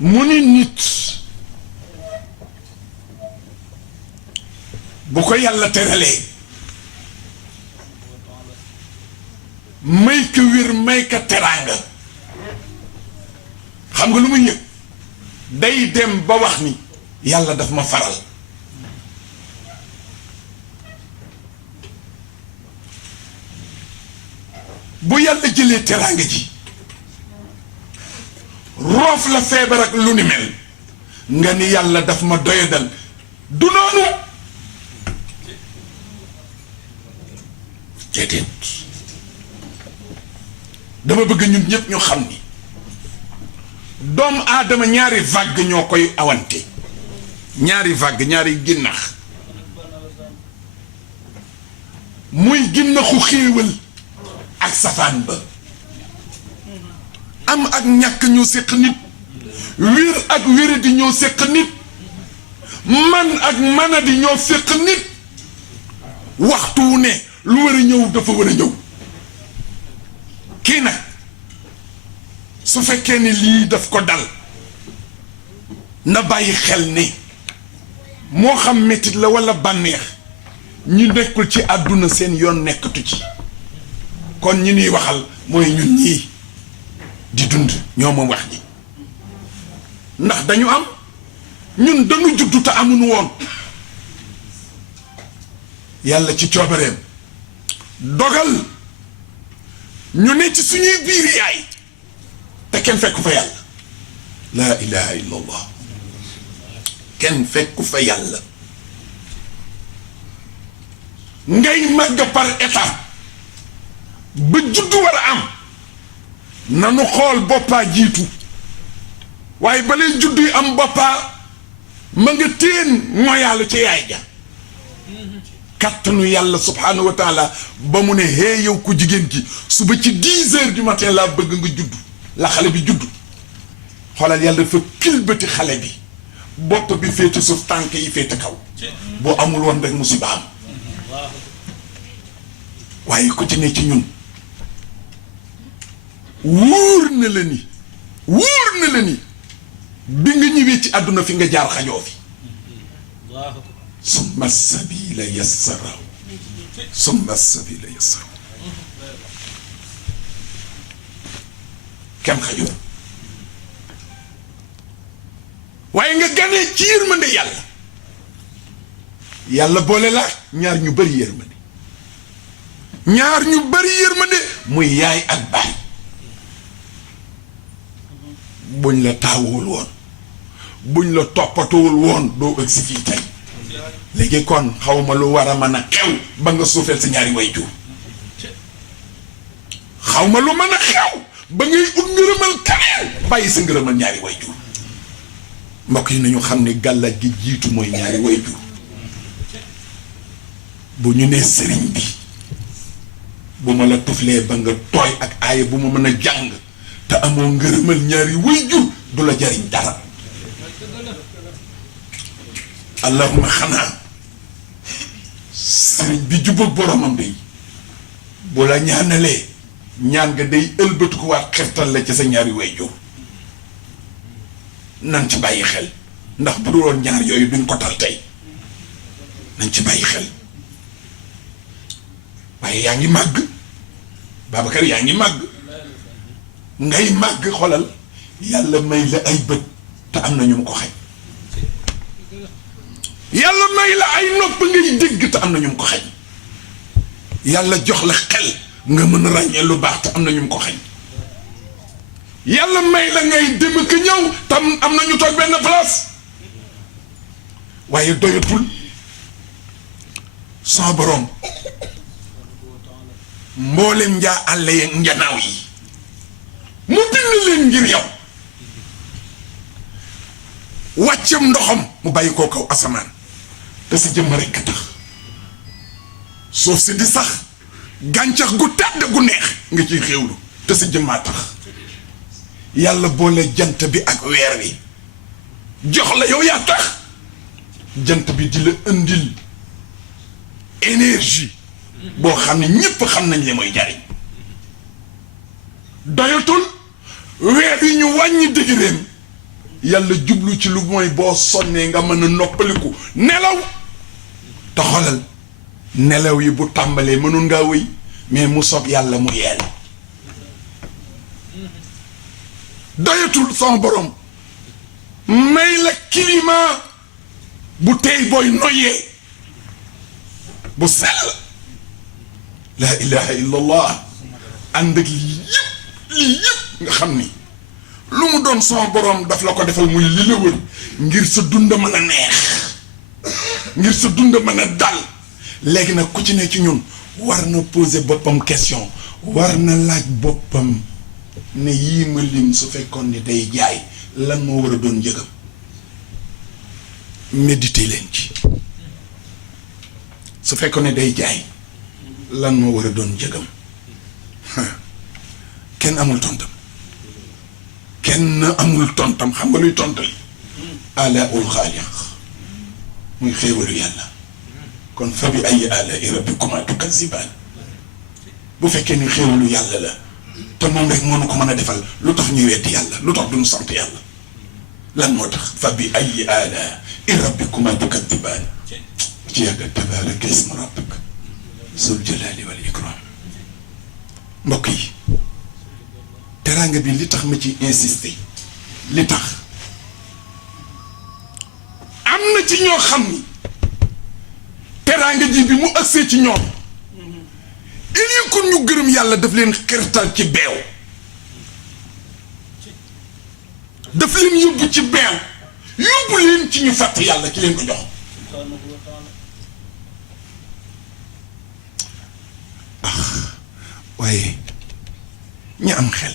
mu ni nit bu ko yàlla teralee may ka wér may ka teraanga xam nga lu muy yëg day dem ba wax ni yàlla daf ma faral bu yàlla jëlee teraanga ji roof la feebar ak lu ni mel nga ni yàlla daf ma doyadal du noonu déedéet dama bëgg ñun ñëpp ñu xam ni doomu aadama ñaari vague ñoo koy awante ñaari vague ñaari ginnax muy ginnaxu xéewal ak safaan ba am ak ñàkk ñoo séq nit wér ak wéradi ñoo séq nit man ak manadi ñoo séq nit waxtu wu ne lu war a ñëw dafa war a ñëw kii nag su fekkee ni lii daf ko dal na bàyyi xel ni moo xam mettit la walla bànneex ñi nekkul ci àdduna seen yoon nekkatu ci kon ñi ñuy waxal mooy ñun ñii di dund ñoo moom wax ji ndax dañu am ñun dañu juddu te amuñu woon yàlla ci coobareem dogal ñu ne ci suñuy biir yaay te kenn fekku fa yàlla laa ilaha illa allah kenn fekku fa yàlla ngay màgg par étape ba juddu war a am nanu xool boppaa jiitu waaye balee juddu yi am boppaa ma nga téen moo yàlla ci yaay ja kattanu yàlla subhanahu wa taala ba mu ne hee yow ku jigéen ki suba ci 10 heures du matin laa bëgg nga juddu la xale bi juddu xoolal yàlla dafa kilbati xale bi bopp bi féete suuf tànk yi féete kaw boo amul woon rek musiba am waaye ku ci ne ci ñun wóor na la ni bi nga ñëwee ci àdduna fi nga jaar xajoo fi summa sabila yassarahu kenn xajoo waaye nga ganee ci yërmande yàlla boole la ñaar ñu bari yërmande muy yaay ak baay buñ la taawul woon buñ la toppatuwul woon doo ëgg si fii tey léegi kon xawma lu war a mën a xew ba nga suufeel sa ñaari way jur xawma lu mën a xew ba ngay ut ngërëmal kaneen bàyyi sa ngërëmal ñaari way jur mbokk yi nañu xam ne gàllaaj gi jiitu mooy ñaari way jur bu ñu nee sëriñ bi bu ma la tuflee ba nga tooy ak aaya bu ma mën a jàng te amoo ngërëmal ñaari way jur du la jariñ dara allahuma xanaa sëriñ bi jubóog boromam day bu la ñaanalee ñaan nga day ëlbatu ko waat xeftal la ci sa ñaari way jur nan ci bàyyi xel ndax bu doon ñaar yooyu duñ ko tal tey nañ ci bàyyi xel waaye yaa ngi màgg Babacar yaa ngi màgg ngay màgg xolal yàlla may la ay bët te am na ñu mu ko xañ yàlla may la ay nopp ngay dégg te am na ñu mu ko xañ yàlla jox la xel nga mën a ràññee lu baax te am na ñu mu ko xañ yàlla may la ngay dem ak ñëw tam am na ñu toog benn place waaye doyatul sama borom mboolem njaa àll ya njanaaw yi mu bind leen ngir yow wàccam ndoxam mu bàyyi koo kaw asamaan te si jëmm rekk a tax suuf si di sax gàncax gu tàdd gu neex nga ciy xéewlu te si jëmmaa tax yàlla boole jant bi ak weer wi jox la yow yaa tax jant bi di la indil énergie boo xam ne ñépp xam nañ li mooy jariñ doyatul weer wi ñu wàññi dëgëreem yàlla jublu ci lu mooy boo sonnee nga mën a noppaliku nelaw te xoolal nelaw yi bu tàmbalee mënul ngaa wéy mais mu sob yàlla mu yeel doyatul sama borom may la climat bu tey booy noyyee bu sell laa ilaha illa allah ànd ak lii yëpp nga xam ni lu mu doon sama borom daf la ko defal muy li la wër ngir sa dund mën a neex ngir sa dund mën a dal léegi nag ku ci ne ci ñun war na poser boppam question war na laaj boppam ne yii ma lim su fekkoon ni day jaay lan moo war a doon njëgam méditer leen ci su fekkoon ne day jaay lan moo war a doon njëgam kenn amul tontam kenn amul tontam xam nga luy tontal ala ul xaaliq muy xéewalu yàlla kon fa bi ay ala rabbikuma tukazzibaan bu fekkee ni xéewalu yàlla la te moom rek moo nu ko mën a defal lu tax ñuy weddi yàlla lu tax duñu sant yàlla lan moo tax fa bi ay ala rabbikuma tukazzibaan ci yàgga tabaaraka ismu rabbik zul jalaali wal ikram mbokk yi teraanga bi li tax ma ci insister li tax am na ci ñoo xam ni teraanga ji bi mu agsee ci ñoom il est que ñu gërëm yàlla daf leen xirtal ci beew daf leen yóbbu ci beew yóbbu leen ci ñu fàtt yàlla ki leen ko jox waaye ñi am xel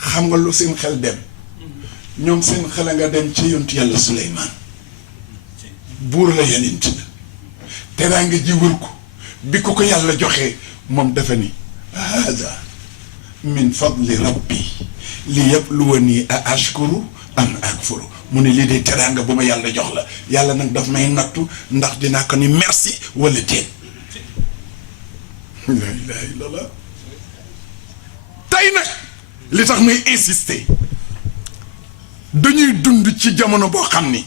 xam nga lu seen xel dem ñoom seen xel a nga dem ci yontu yàlla Suleymaan buur la yonent la teraanga ji wër ko bi ko yàlla joxee moom dafa ni hada min fadli rabbi li yabluwani a ashkuru am akfuru mu ne lii de teraanga bu ma yàlla jox la yàlla nag daf may nattu ndax dinaa ko ni merci wala déet la ilaha illallah tey nag li tax may insister dañuy dund ci jamono boo xam ni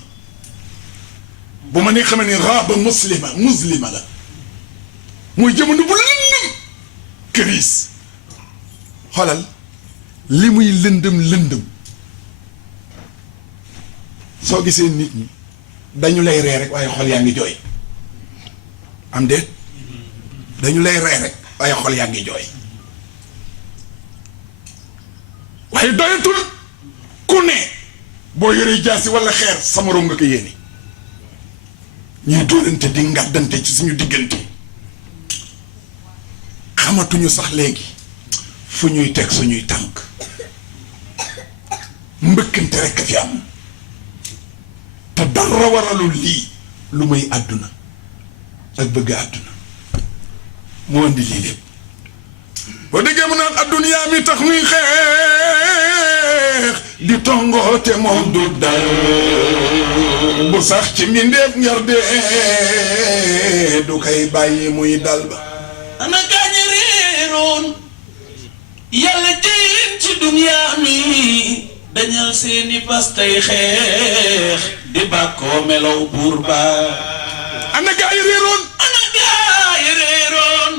bu ma nee xamee ni raaba muslima la mooy jamono bu lëndëm këriis xoolal li muy lëndëm soo gisee nit ñi dañu lay ree rek waaye xol yaa ngi jooy am déet dañu lay ree rek waaye xol yaa ngi jooy waaye doyatul ku ne boo yoree jaasi walla xeer sa moroom nga ko yéene ñuy dóorante di ngàddante ci suñu diggante xamatuñu sax léegi fu ñuy teg suñuy tànk mbëkkante rekk a fi am te dara waralul lii lu may àdduna ak bëgg àdduna moo indi lii lépp boo déggee mu naan adduniyaa mi tax muy xeex di tongoote moom du dal bu sax ci mbindeef njar de du koy bàyyi muy dal ba ana gaañi réeroon yàlla jëyin ci duniyaa mi dañal seeni pas tey xeex di bàkkoo melow buur ba ana gaa yi réeroon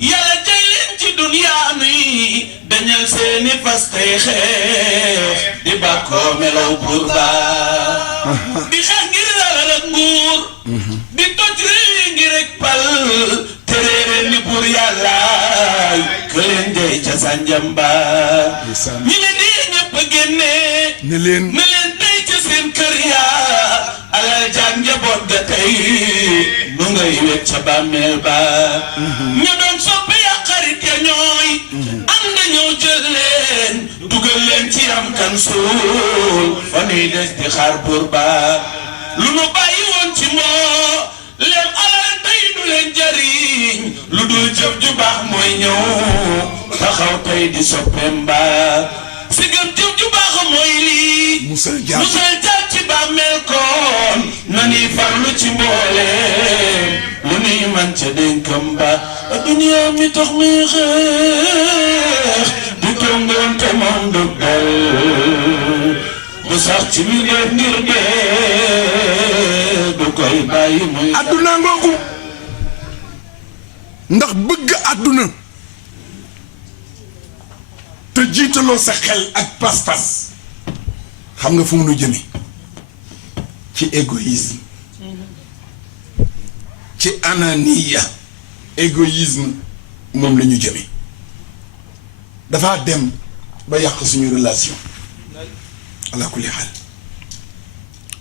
yàlla jëyin ci duniyaa mi dañal seeni pas tey xeex di bàkkoo melow buur ba di xeex ngir alal ak nguur di toj réew ngir rek pal te réere ni buur yàlla këleen jëy ca sànjamba ñi ne di ñëpp a génne ne leen tey ca seen kër yaa alal jaan njaboot ga tey nu ngay wet ca bàmmeel ba ña doon soppe ya xarit ya ñooy am na ñëw jël leen dugal leen ci am kan suul fa nuy des di xaar buur ba lu nu bàyyi woon ci moo leem alal tey du leen jariñ lu dul jëf ju baax mooy ñëw taxaw tey di soppeem ba si gëm jëf ju baax mooy lii musal jaar ci bàmmeel koon na ni farlu ci mboole lu nuy man ca dénkam ba adduniya mi tax muy xeex di tongoon te moom du dal bu sax ci mi def ngir dee du koy bàyyi muy adduna ngoogu ndax bëgg adduna te jiitaloo sa xel ak pas-pas xam nga fu mu nu jëme ci égoïsme ci ananiya égoïsme moom la ñu jëme dafa dem ba yàq suñu relation ala kulli xaal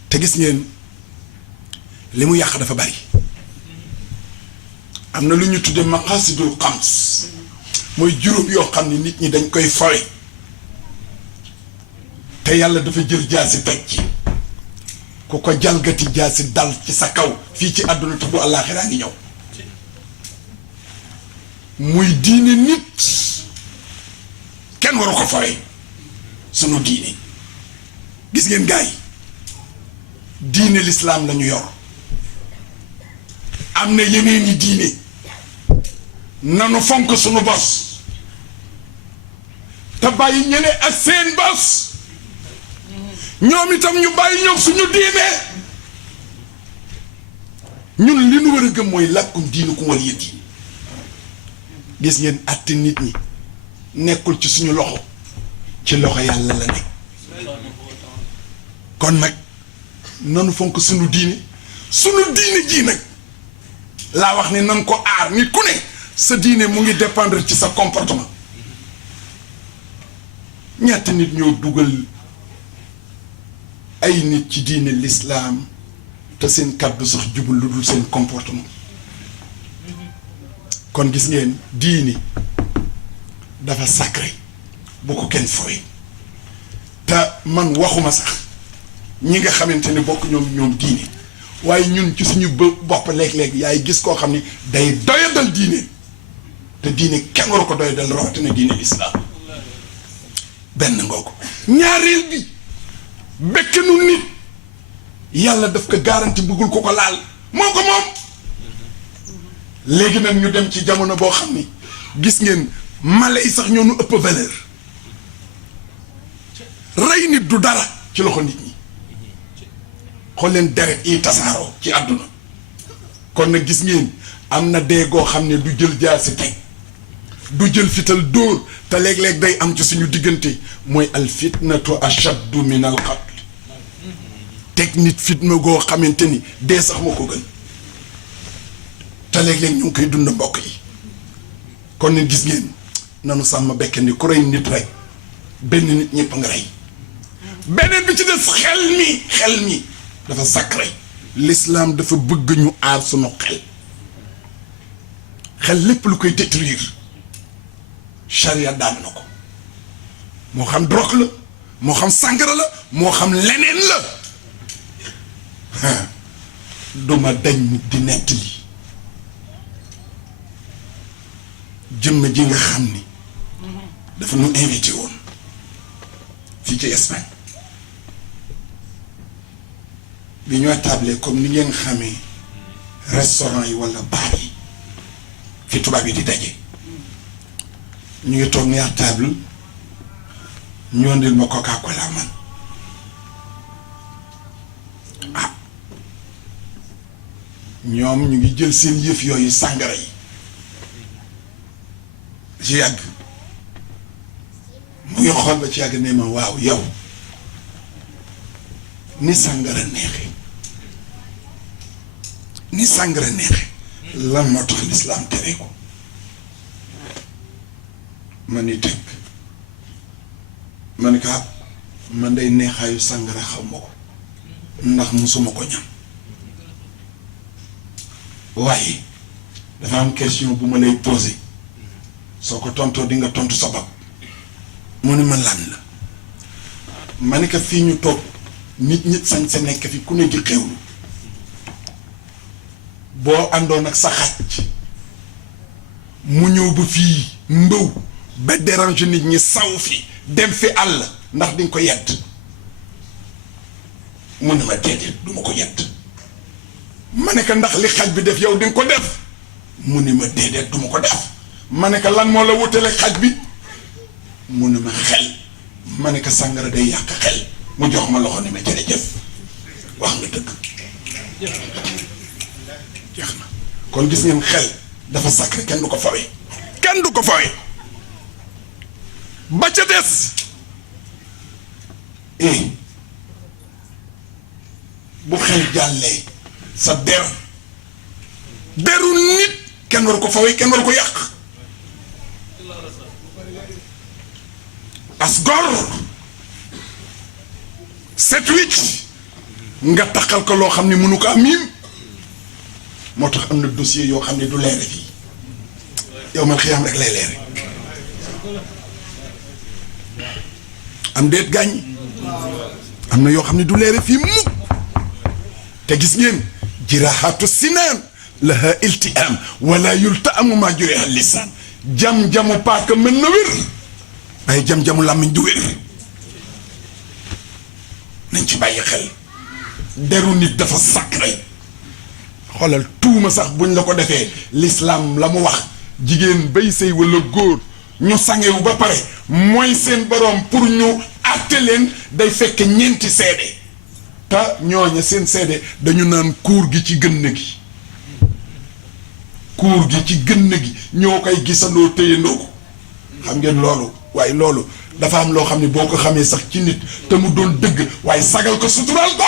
te gis ngeen li mu yàq dafa bari am na lu ñu tudde maqasidul xams mooy juróom yoo xam ne nit ñi dañ koy fawe te yàlla dafa jël jaasi teg ci ku ko jalgati jaasi dal ci sa kaw fii ci àdduna te bu àllaaxiraa ngi ñëw muy diine nit kenn waru ko fawe sunu diine gis ngeen gaay diine lislaam lañu yor am na yeneen yi diine nanu fonk sunu bos te bàyyi ñene ak seen bos ñoom itam ñu bàyyi ñoom suñu diine ñun li nu war a gëm mooy làkkum diine ku wal yët yi gis ngeen àtte nit ñi nekkul ci suñu loxo ci loxo yàlla la nekk kon nag nanu fonk suñu diine ji nag laa wax ne nan ko aar nit ku ne sa diine mu ngi dépendre ci sa comportement ñaata nit ñoo dugal ay nit ci diine l'islam te seen kàddu sax jubul lu dul seen comportement kon gis ngeen diine dafa sacré bu ko kenn fooy te man waxuma sax ñi nga xamante ne bokk ñoom diine waaye ñun ci suñu bopp léeg-léeg yaay gis koo xam ni day doyadal diine te diine kenn waru ko doyadal rawatina diine lislaam benn ngoo ko ñaareel bi bekkenu nit yàlla daf ko garanti bëggul ko ko laal moo ko moom léegi nag ñu dem ci jamono boo xam ni gis ngeen mala yi sax ñoo nu ëpp valeur rey nit du dara ci loxo nit ñi xool leen deret yi tasaaroo ci àdduna kon nag gis ngeen am na dee goo xam ne du jël jaasi teg du jël fital dóor te léeg-léeg day am ci suñu diggante mooy al fitnatu ashaddu min al qatl teg nit fitna goo xamante ni dee sax moo ko gën te léeg-léeg ñu ngi koy dund mbokk yi kon nag gis ngeen nanu sàmm bekke ni ku rey nit rek benn nit ñëpp nga rey beneen bi ci des xel mi dafa sacré l'islam dafa bëgg ñu aar sunu xel lépp lu koy détruire charia daan na ko moo xam drogue la moo xam sàngara la moo xam leneen la duma dañ di nettali jëmm ji nga xam ni dafa nu invité woon fii ci Espagne bi ñoo table comme ni ngeen xamee restaurant yi walla bar yi fi tubaab yi di daje ñu ngi toog ni à table ñu andil ma Coca-Cola man ñoom ñu ngi jël seen yëf yooyu sàngara yi ci yàgg mu ngi xool ba ci yàgg ne ma waaw yow ni sàngara neexe lan moo tax lislaam tere ko ma ni tëgg ma ni kaa man day neexaayu sàngara xaw ma ko ndax musuma ko ñam waaye dafa am question bu ma lay posé soo ko tontoo di nga tontu sa bopp mu ni ma lan la ma ni ko fii ñu toog nit sañ sa nekk fi ku ne di xewlu boo àndoon ak sa xaj mu ñëw ba fii mbëw ba dérange nit ñi saw fi dem fi àll ndax di nga ko yedd mu ne ma déedéet du ma ko yedd ma ne ko ndax li xaj bi def yow di nga ko def mu ne ma déedéet du ma ko def ma ne ko lan moo la wutale xaj bi mu ne ma xel ma ne ko sàngara day yàq xel mu jox ma loxo ni ma jërëjëf wax nga dëgg jeex na kon gis ngeen xel dafa sacré kenn du ko fawee ba ca des bu xel jàllee sa deru nit kenn waru ko fawee kenn waru ko yàq as gor set wicc nga taxal ko loo xam ne mënu ko am miim moo tax am na dossier yoo xam ne du leere fii yow man xiyaam rek lay leere am déet gaañ am na yoo xam ne du leere fii mukk te gis ngeen jiraahatu sinaan laha iltihaam wala yultaamu maa juriha lisaan jam-jamu paaka mën na wér waaye jam-jamu làmmiñ du wér nañ ci bàyyi xel deru nit dafa sacré xoolal tuuma sax buñ la ko defee l'islam la mu wax jigéen bay sëy wala góor ñu sangewu ba pare mooy seen boroom pour ñu àtte leen day fekk ñeenti seede te ñooña seen seede dañu naan kuur gi ci gënn gi kuur gi ci gënn gi ñoo koy gisandoo téyandoo ko xam ngeen loolu waaye loolu dafa am loo xam ne boo ko xamee sax ci nit te mu doon dëgg waaye sagal ko suturaal ko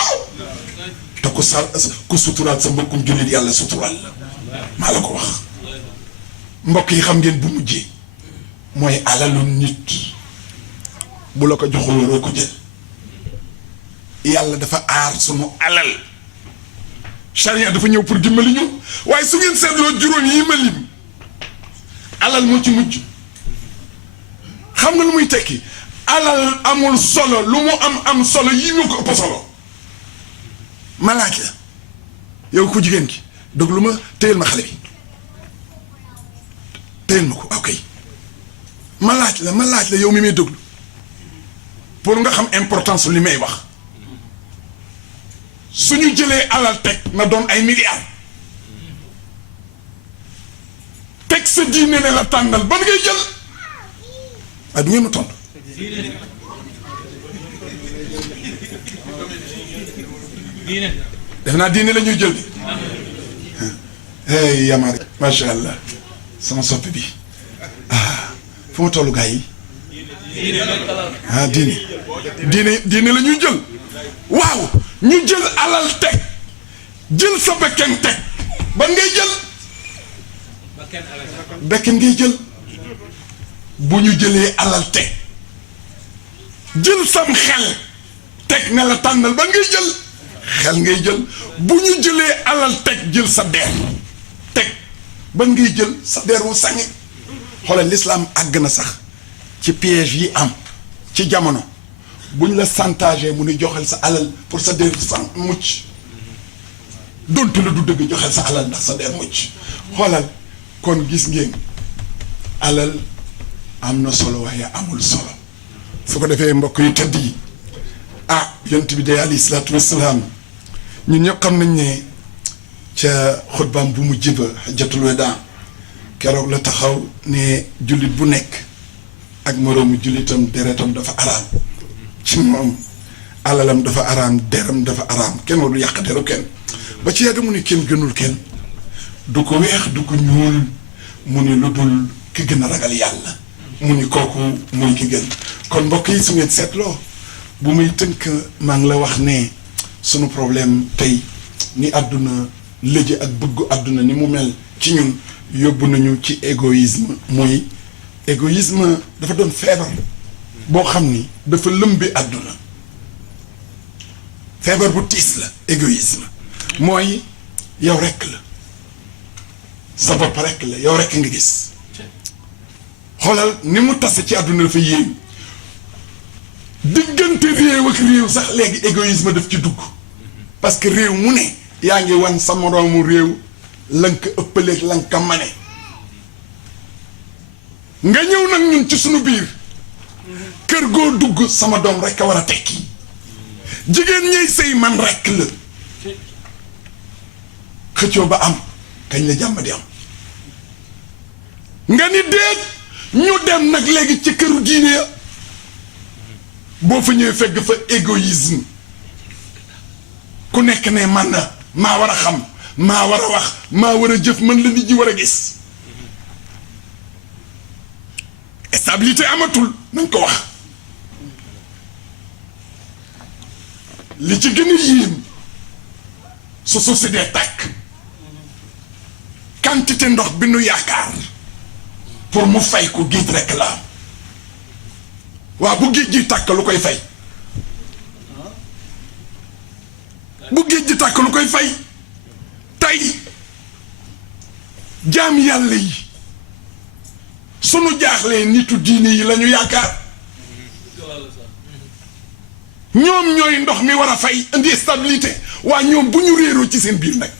te ku suturaal sa mbokkum jullit yàlla suturaal la maa la ko wax mbokk yi xam ngeen bu mujjee mooy alalu nit bu la ko joxul waroo ko jël yàlla dafa aar sunu alal charia dafa ñëw pour dimbali ñu waaye su ngeen seetloo juróom yi ma lim alal moo ci mujj xam nga lu muy tekki alal amul solo lu mu am solo yii mu ko ëpp solo ma laaj la yow ku jigéen ki déglu ma téyel ma xale bi téyel ma ko ok ma laaj la yow mi may déglu pour nga xam importance li may wax suñu jëlee alal teg na doon ay milliards teg sa diine ne la tànnal ban ngay jël waaye du ngeen ma tontu def naa diine la ñuy jël bi hey yamari macha allah sama soppi bi fu ma tollu gaa yi diine la ñuy jël waaw ñu jël alal teg jël sa bekken teg ban ngay jël bekken ngay jël bu ñu jëlee alal teg jël sam xel teg ne la tànnal ban ngay jël xel ngay jël bu ñu jëlee alal teg jël sa der teg ban ngay jël sa der wu sangi xoolal l'islam àgg na sax ci piège yi am ci jamono buñ la chantage mu ni joxel sa alal pour sa der san mucc donte la du dëgg joxel sa alal ndax sa der mucc xoolal kon gis ngeen alal am na solo waaye amul solo su ko defee mbokk yu tëdd yi yonent bi de alayhi salaatu wassalaam ñun ñëpp xam nañ ne ca xutbaam bu mu jiba hajjatul wadaa keroog la taxaw ne jullit bu nekk ak moroomu jullitam deretam dafa araam ci moom alalam dafa araam deram dafa araam kenn warul yàq deru kenn ba ci yàgg mu ne kenn gënul kenn du ko weex du ko ñuul mu ni lu dul ki gën a ragal yàlla mu ni kooku muy ki gën kon mbokk yi su ngeen seetloo bu muy tënk maa ngi la wax ne sunu problème tey ni àdduna lëje ak bëggu àdduna ni mu mel ci ñun yóbbu nañu ci égoïsme mooy égoïsme dafa doon feebar boo xam ni dafa lëmbi àdduna feebar bu tiis la égoïsme mooy yow rekk la sa bopp rekk la yow rekk nga gis xoolal ni mu tase ci àdduna dafa yéeyu diggante réew ak réew sax léegi égoïsme daf ci dugg parce que réew mu ne yaa ngi wan sa moroomu réew lan ko ëppaleeg lan ko mane nga ñëw nag ñun ci sunu biir kër goo dugg sama doom rekk a war a tekki jigéen ñey sëy man rekk la xëccoo ba am kañ la jàmm di am nga ni déet ñu dem nag léegi ci këru diine ya boo fa ñëwee fekk fa égoïsme ku nekk ne man na maa war a xam maa war a wax maa war a jëf man la nit ñi war a gis stabilité amatul nañ ko wax li ci gën a yéem su suuf si dee tàkk quantité ndox bi nu yaakaar pour mu fay ko géej rekk la am waaw bu géej gi tàkk lu koy fay bu géej gi tàkk lu koy fay tey jaam yàlla yi sunu jaaxlee nitu diine yi lañu yaakaar ñoom ñooy ndox mi war a fay indi stabilité waa ñoom bu ñu réeroo ci seen biir nag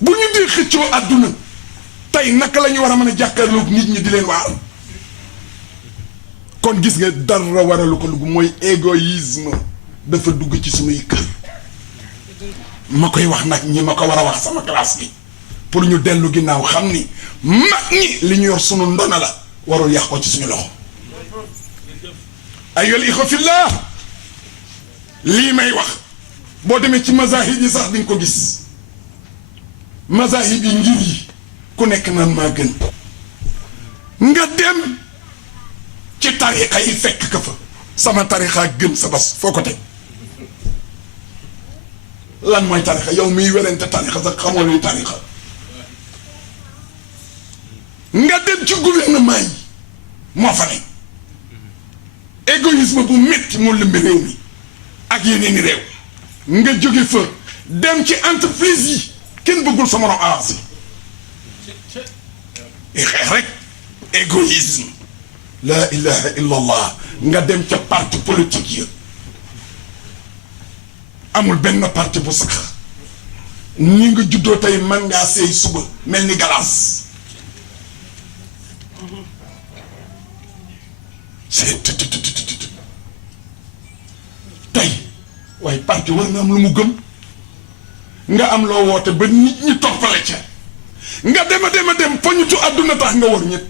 bu ñu dee xëccoo àdduna tey naka la ñu war a mën a jàkkaarloog nit ñi di leen waar kon gis nga dara waralu ko lu mooy égoïsme dafa dugg ci sunuy kër ma koy wax nag ñi ma ko war a wax sama classe bi pour ñu dellu ginnaaw xam ni mag ñi li ñu yor sunu ndona la warul yàq ko ci suñu loxo ayyuhal ixwa fillah lii may wax boo demee ci mazahib yi sax dinga ko gis mazahib yi ngir yi ku nekk naan maa gën nga dem ci tarixa yi fekk ka fa sama tarixa gën sa bas foo ko teg lan mooy tarixa yow miy werante tarixa sax xamoo luy tarixa nga dem ci gouvernement yi moo fa ne égoïsme bu métti moo lëmbe réew mi ak yeneeni réew nga jóge fa dem ci entreprise yi kenn bëggul sa morom avancé xeex rek égoïsme la ilaha illa allah nga dem ca parti politique yi amul benn parti bu sax ñi nga juddoo tey mën ngaa seey suba mel ni galaas tey waaye parti war na am lu mu gëm nga am loo woote ba nit ñi toppale ca nga dem a dem poñutu àdduna tax nga war ñett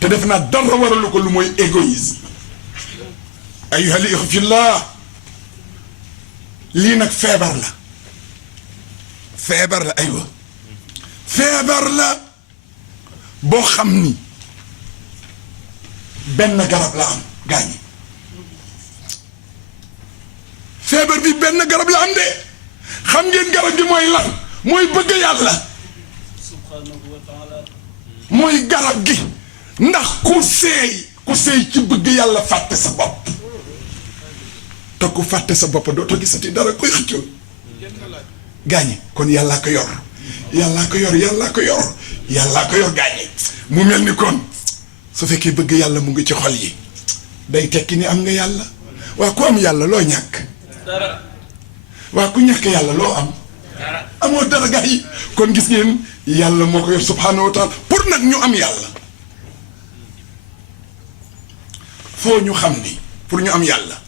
te def naa dara waralu ko lu mooy égoïsme ayyuhal ixwa fillah lii nag feebar la aywa feebar la boo xam ni benn garab la am gaañi feebar bi benn garab la am de xam ngeen garab gi mooy lan mooy bëgg yàlla mooy garab gi ndax ku seey ci bëgg yàlla fàtte sa bopp te ku fàtte sa bopp dootoo gisati dara koy xëccoo gaañi kon yàllaa ko yor gaañi mu mel ni kon su fekkee bëgg yàlla mu ngi ci xol yi day tekki ni am nga yàlla waa ku am yàlla loo ñàkk waa ku ñàkk yàlla loo am amoo dara gaa yi kon gis ngeen yàlla moo ko yor subhanahu wa taala pour nag ñu am yàlla foo ñu xam ni pour ñu am yàlla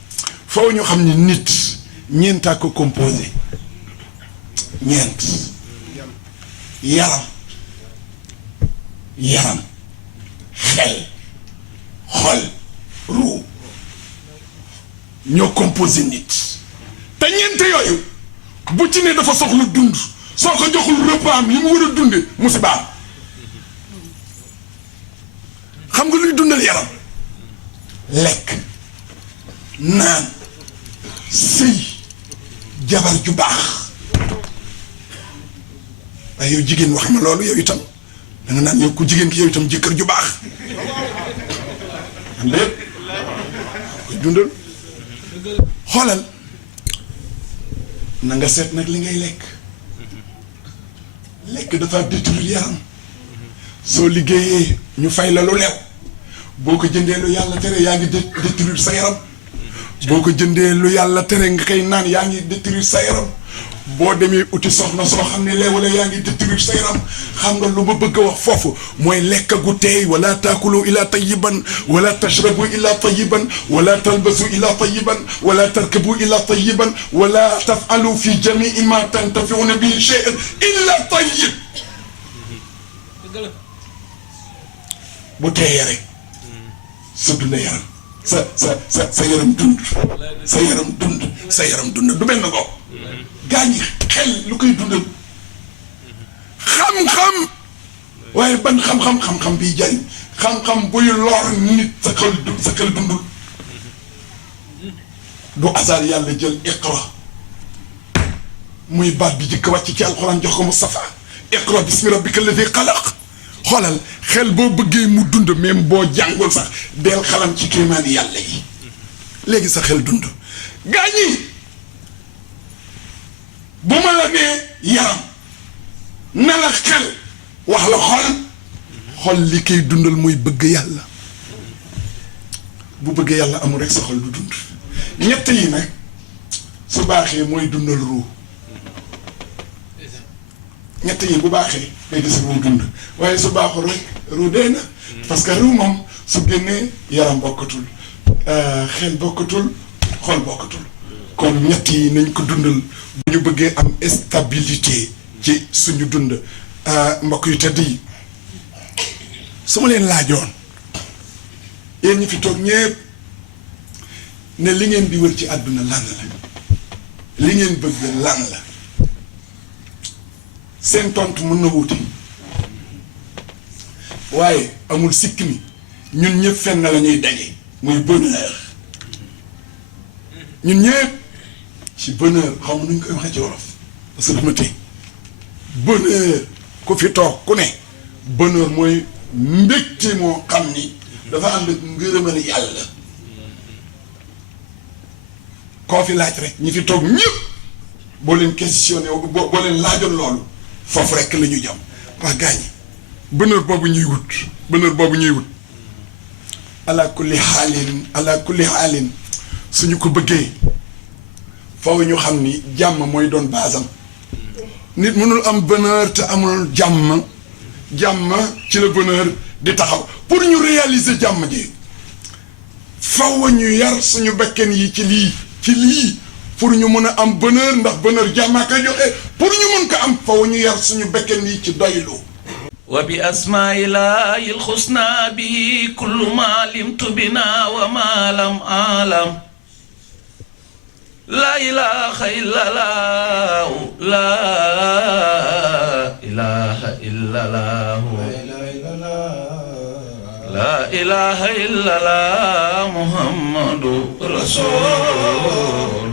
foo ñu xam ni nit ñeentaa ko composé ñeent yaram xel xol ruu ñoo composé nit te ñeent yooyu bu ci ne dafa soxla dund soo ko joxul repas am yi mu war a dunde musibaam xam nga luy dundal yaram lekk naan sëy jabar ju baax waaye yow jigéen wax ma loolu yow itam da nga naan yow ku jigéen ki yow itam jëkkër ju baax am déet koy dundal xoolal na nga seet nag li ngay lekk dafa détruire yaram soo liggéeyee ñu fay la lu leew boo ko jëndee lu yàlla tere yaa ngi détruire sa yaram boo ko jëndee lu yàlla tere nga koy naan yaa ngi détruire sa yaram boo demee uti soxna soo xam ne leewale yaa ngi détruire sa yaram xam nga lu ma bëgg a wax foofu mooy lekk gu teey wala taakulu ila tayiban wala tashrabu ila tayiban wala talbasu ila tayiban wala tarkabu ila tayiban wala tafalu fi jamii ma tantafiuna bihi shay'an illa tayib bu teeyee rek sa dund yaram sa yaram dund sa yaram dund du benn ko gaañi xel lu koy dundal xam-xam waaye ban xam-xam biy jariñ xam-xam buy lor nit sa xel dundul du hasard yàlla jël iqra muy baat bi jëkk wàcc ci alxuraan jox ko Mustafa iqra bismi rabbika alladi xalaq xoolal xel boo bëggee mu dund même boo jàngul sax del xalam ci kéemaani yàlla yi léegi sa xel dund gaañi bu ma la nee yaram na la xel wax la xol li koy dundal mooy bëgg yàlla bu bëgg yàlla amul rek sa xol du dund ñett yi nag su baaxee mooy dundal ruu ñett yi bu baaxee day gis ruu dund waaye su baaxul rek ruu dee na parce que ruu moom su génnee yaram bokkatul xel bokkatul xol bokkatul kon ñett yi nañ ko dundal bu ñu bëggee am stabilité ci suñu dund mbokk yu tedd yi su ma leen laajoon yéen ñi fi toog ñépp ne li ngeen di wër ci àdduna lan la li ngeen bëgg lan la seen tontu mën na wuti waaye amul sikk ni ñun ñëpp fenn la ñuy daje muy bonheur ñun ñëpp ci bonheur xaw ma nu ñu koy waxee ci wolof parce que dama tey bonheur ku fi toog ku ne bonheur mooy mbégte moo xam ni dafa ànd ak ngërëmal yàlla koo fi laaj rek ñi fi toog ñëpp boo leen questionné boo leen laajoon loolu foofu rek la ñu jam waa gaañi bonheur boobu ñuy wut ala kulli xaalin suñu ko bëggee foofu ñu xam ni jàmm mooy doon baasam nit mënul am bonheur te amul jàmm ci la bonheur di taxaw pour ñu réaliser jàmm ji faw ñu yar suñu bekken yi ci lii pour ñu mën a am bonheur ndax bonheur jàmm a koy joxe pour ñu mën ko am faw ñu yar suñu bekken yi ci doylu wa bi asmaa'illaahi al-husnaa bi kullu maa limtu binaa wa maa lam a'lam laa ilaaha illallaah laa ilaaha illallaah laa ilaaha illallaah muhammadu rasuulullaah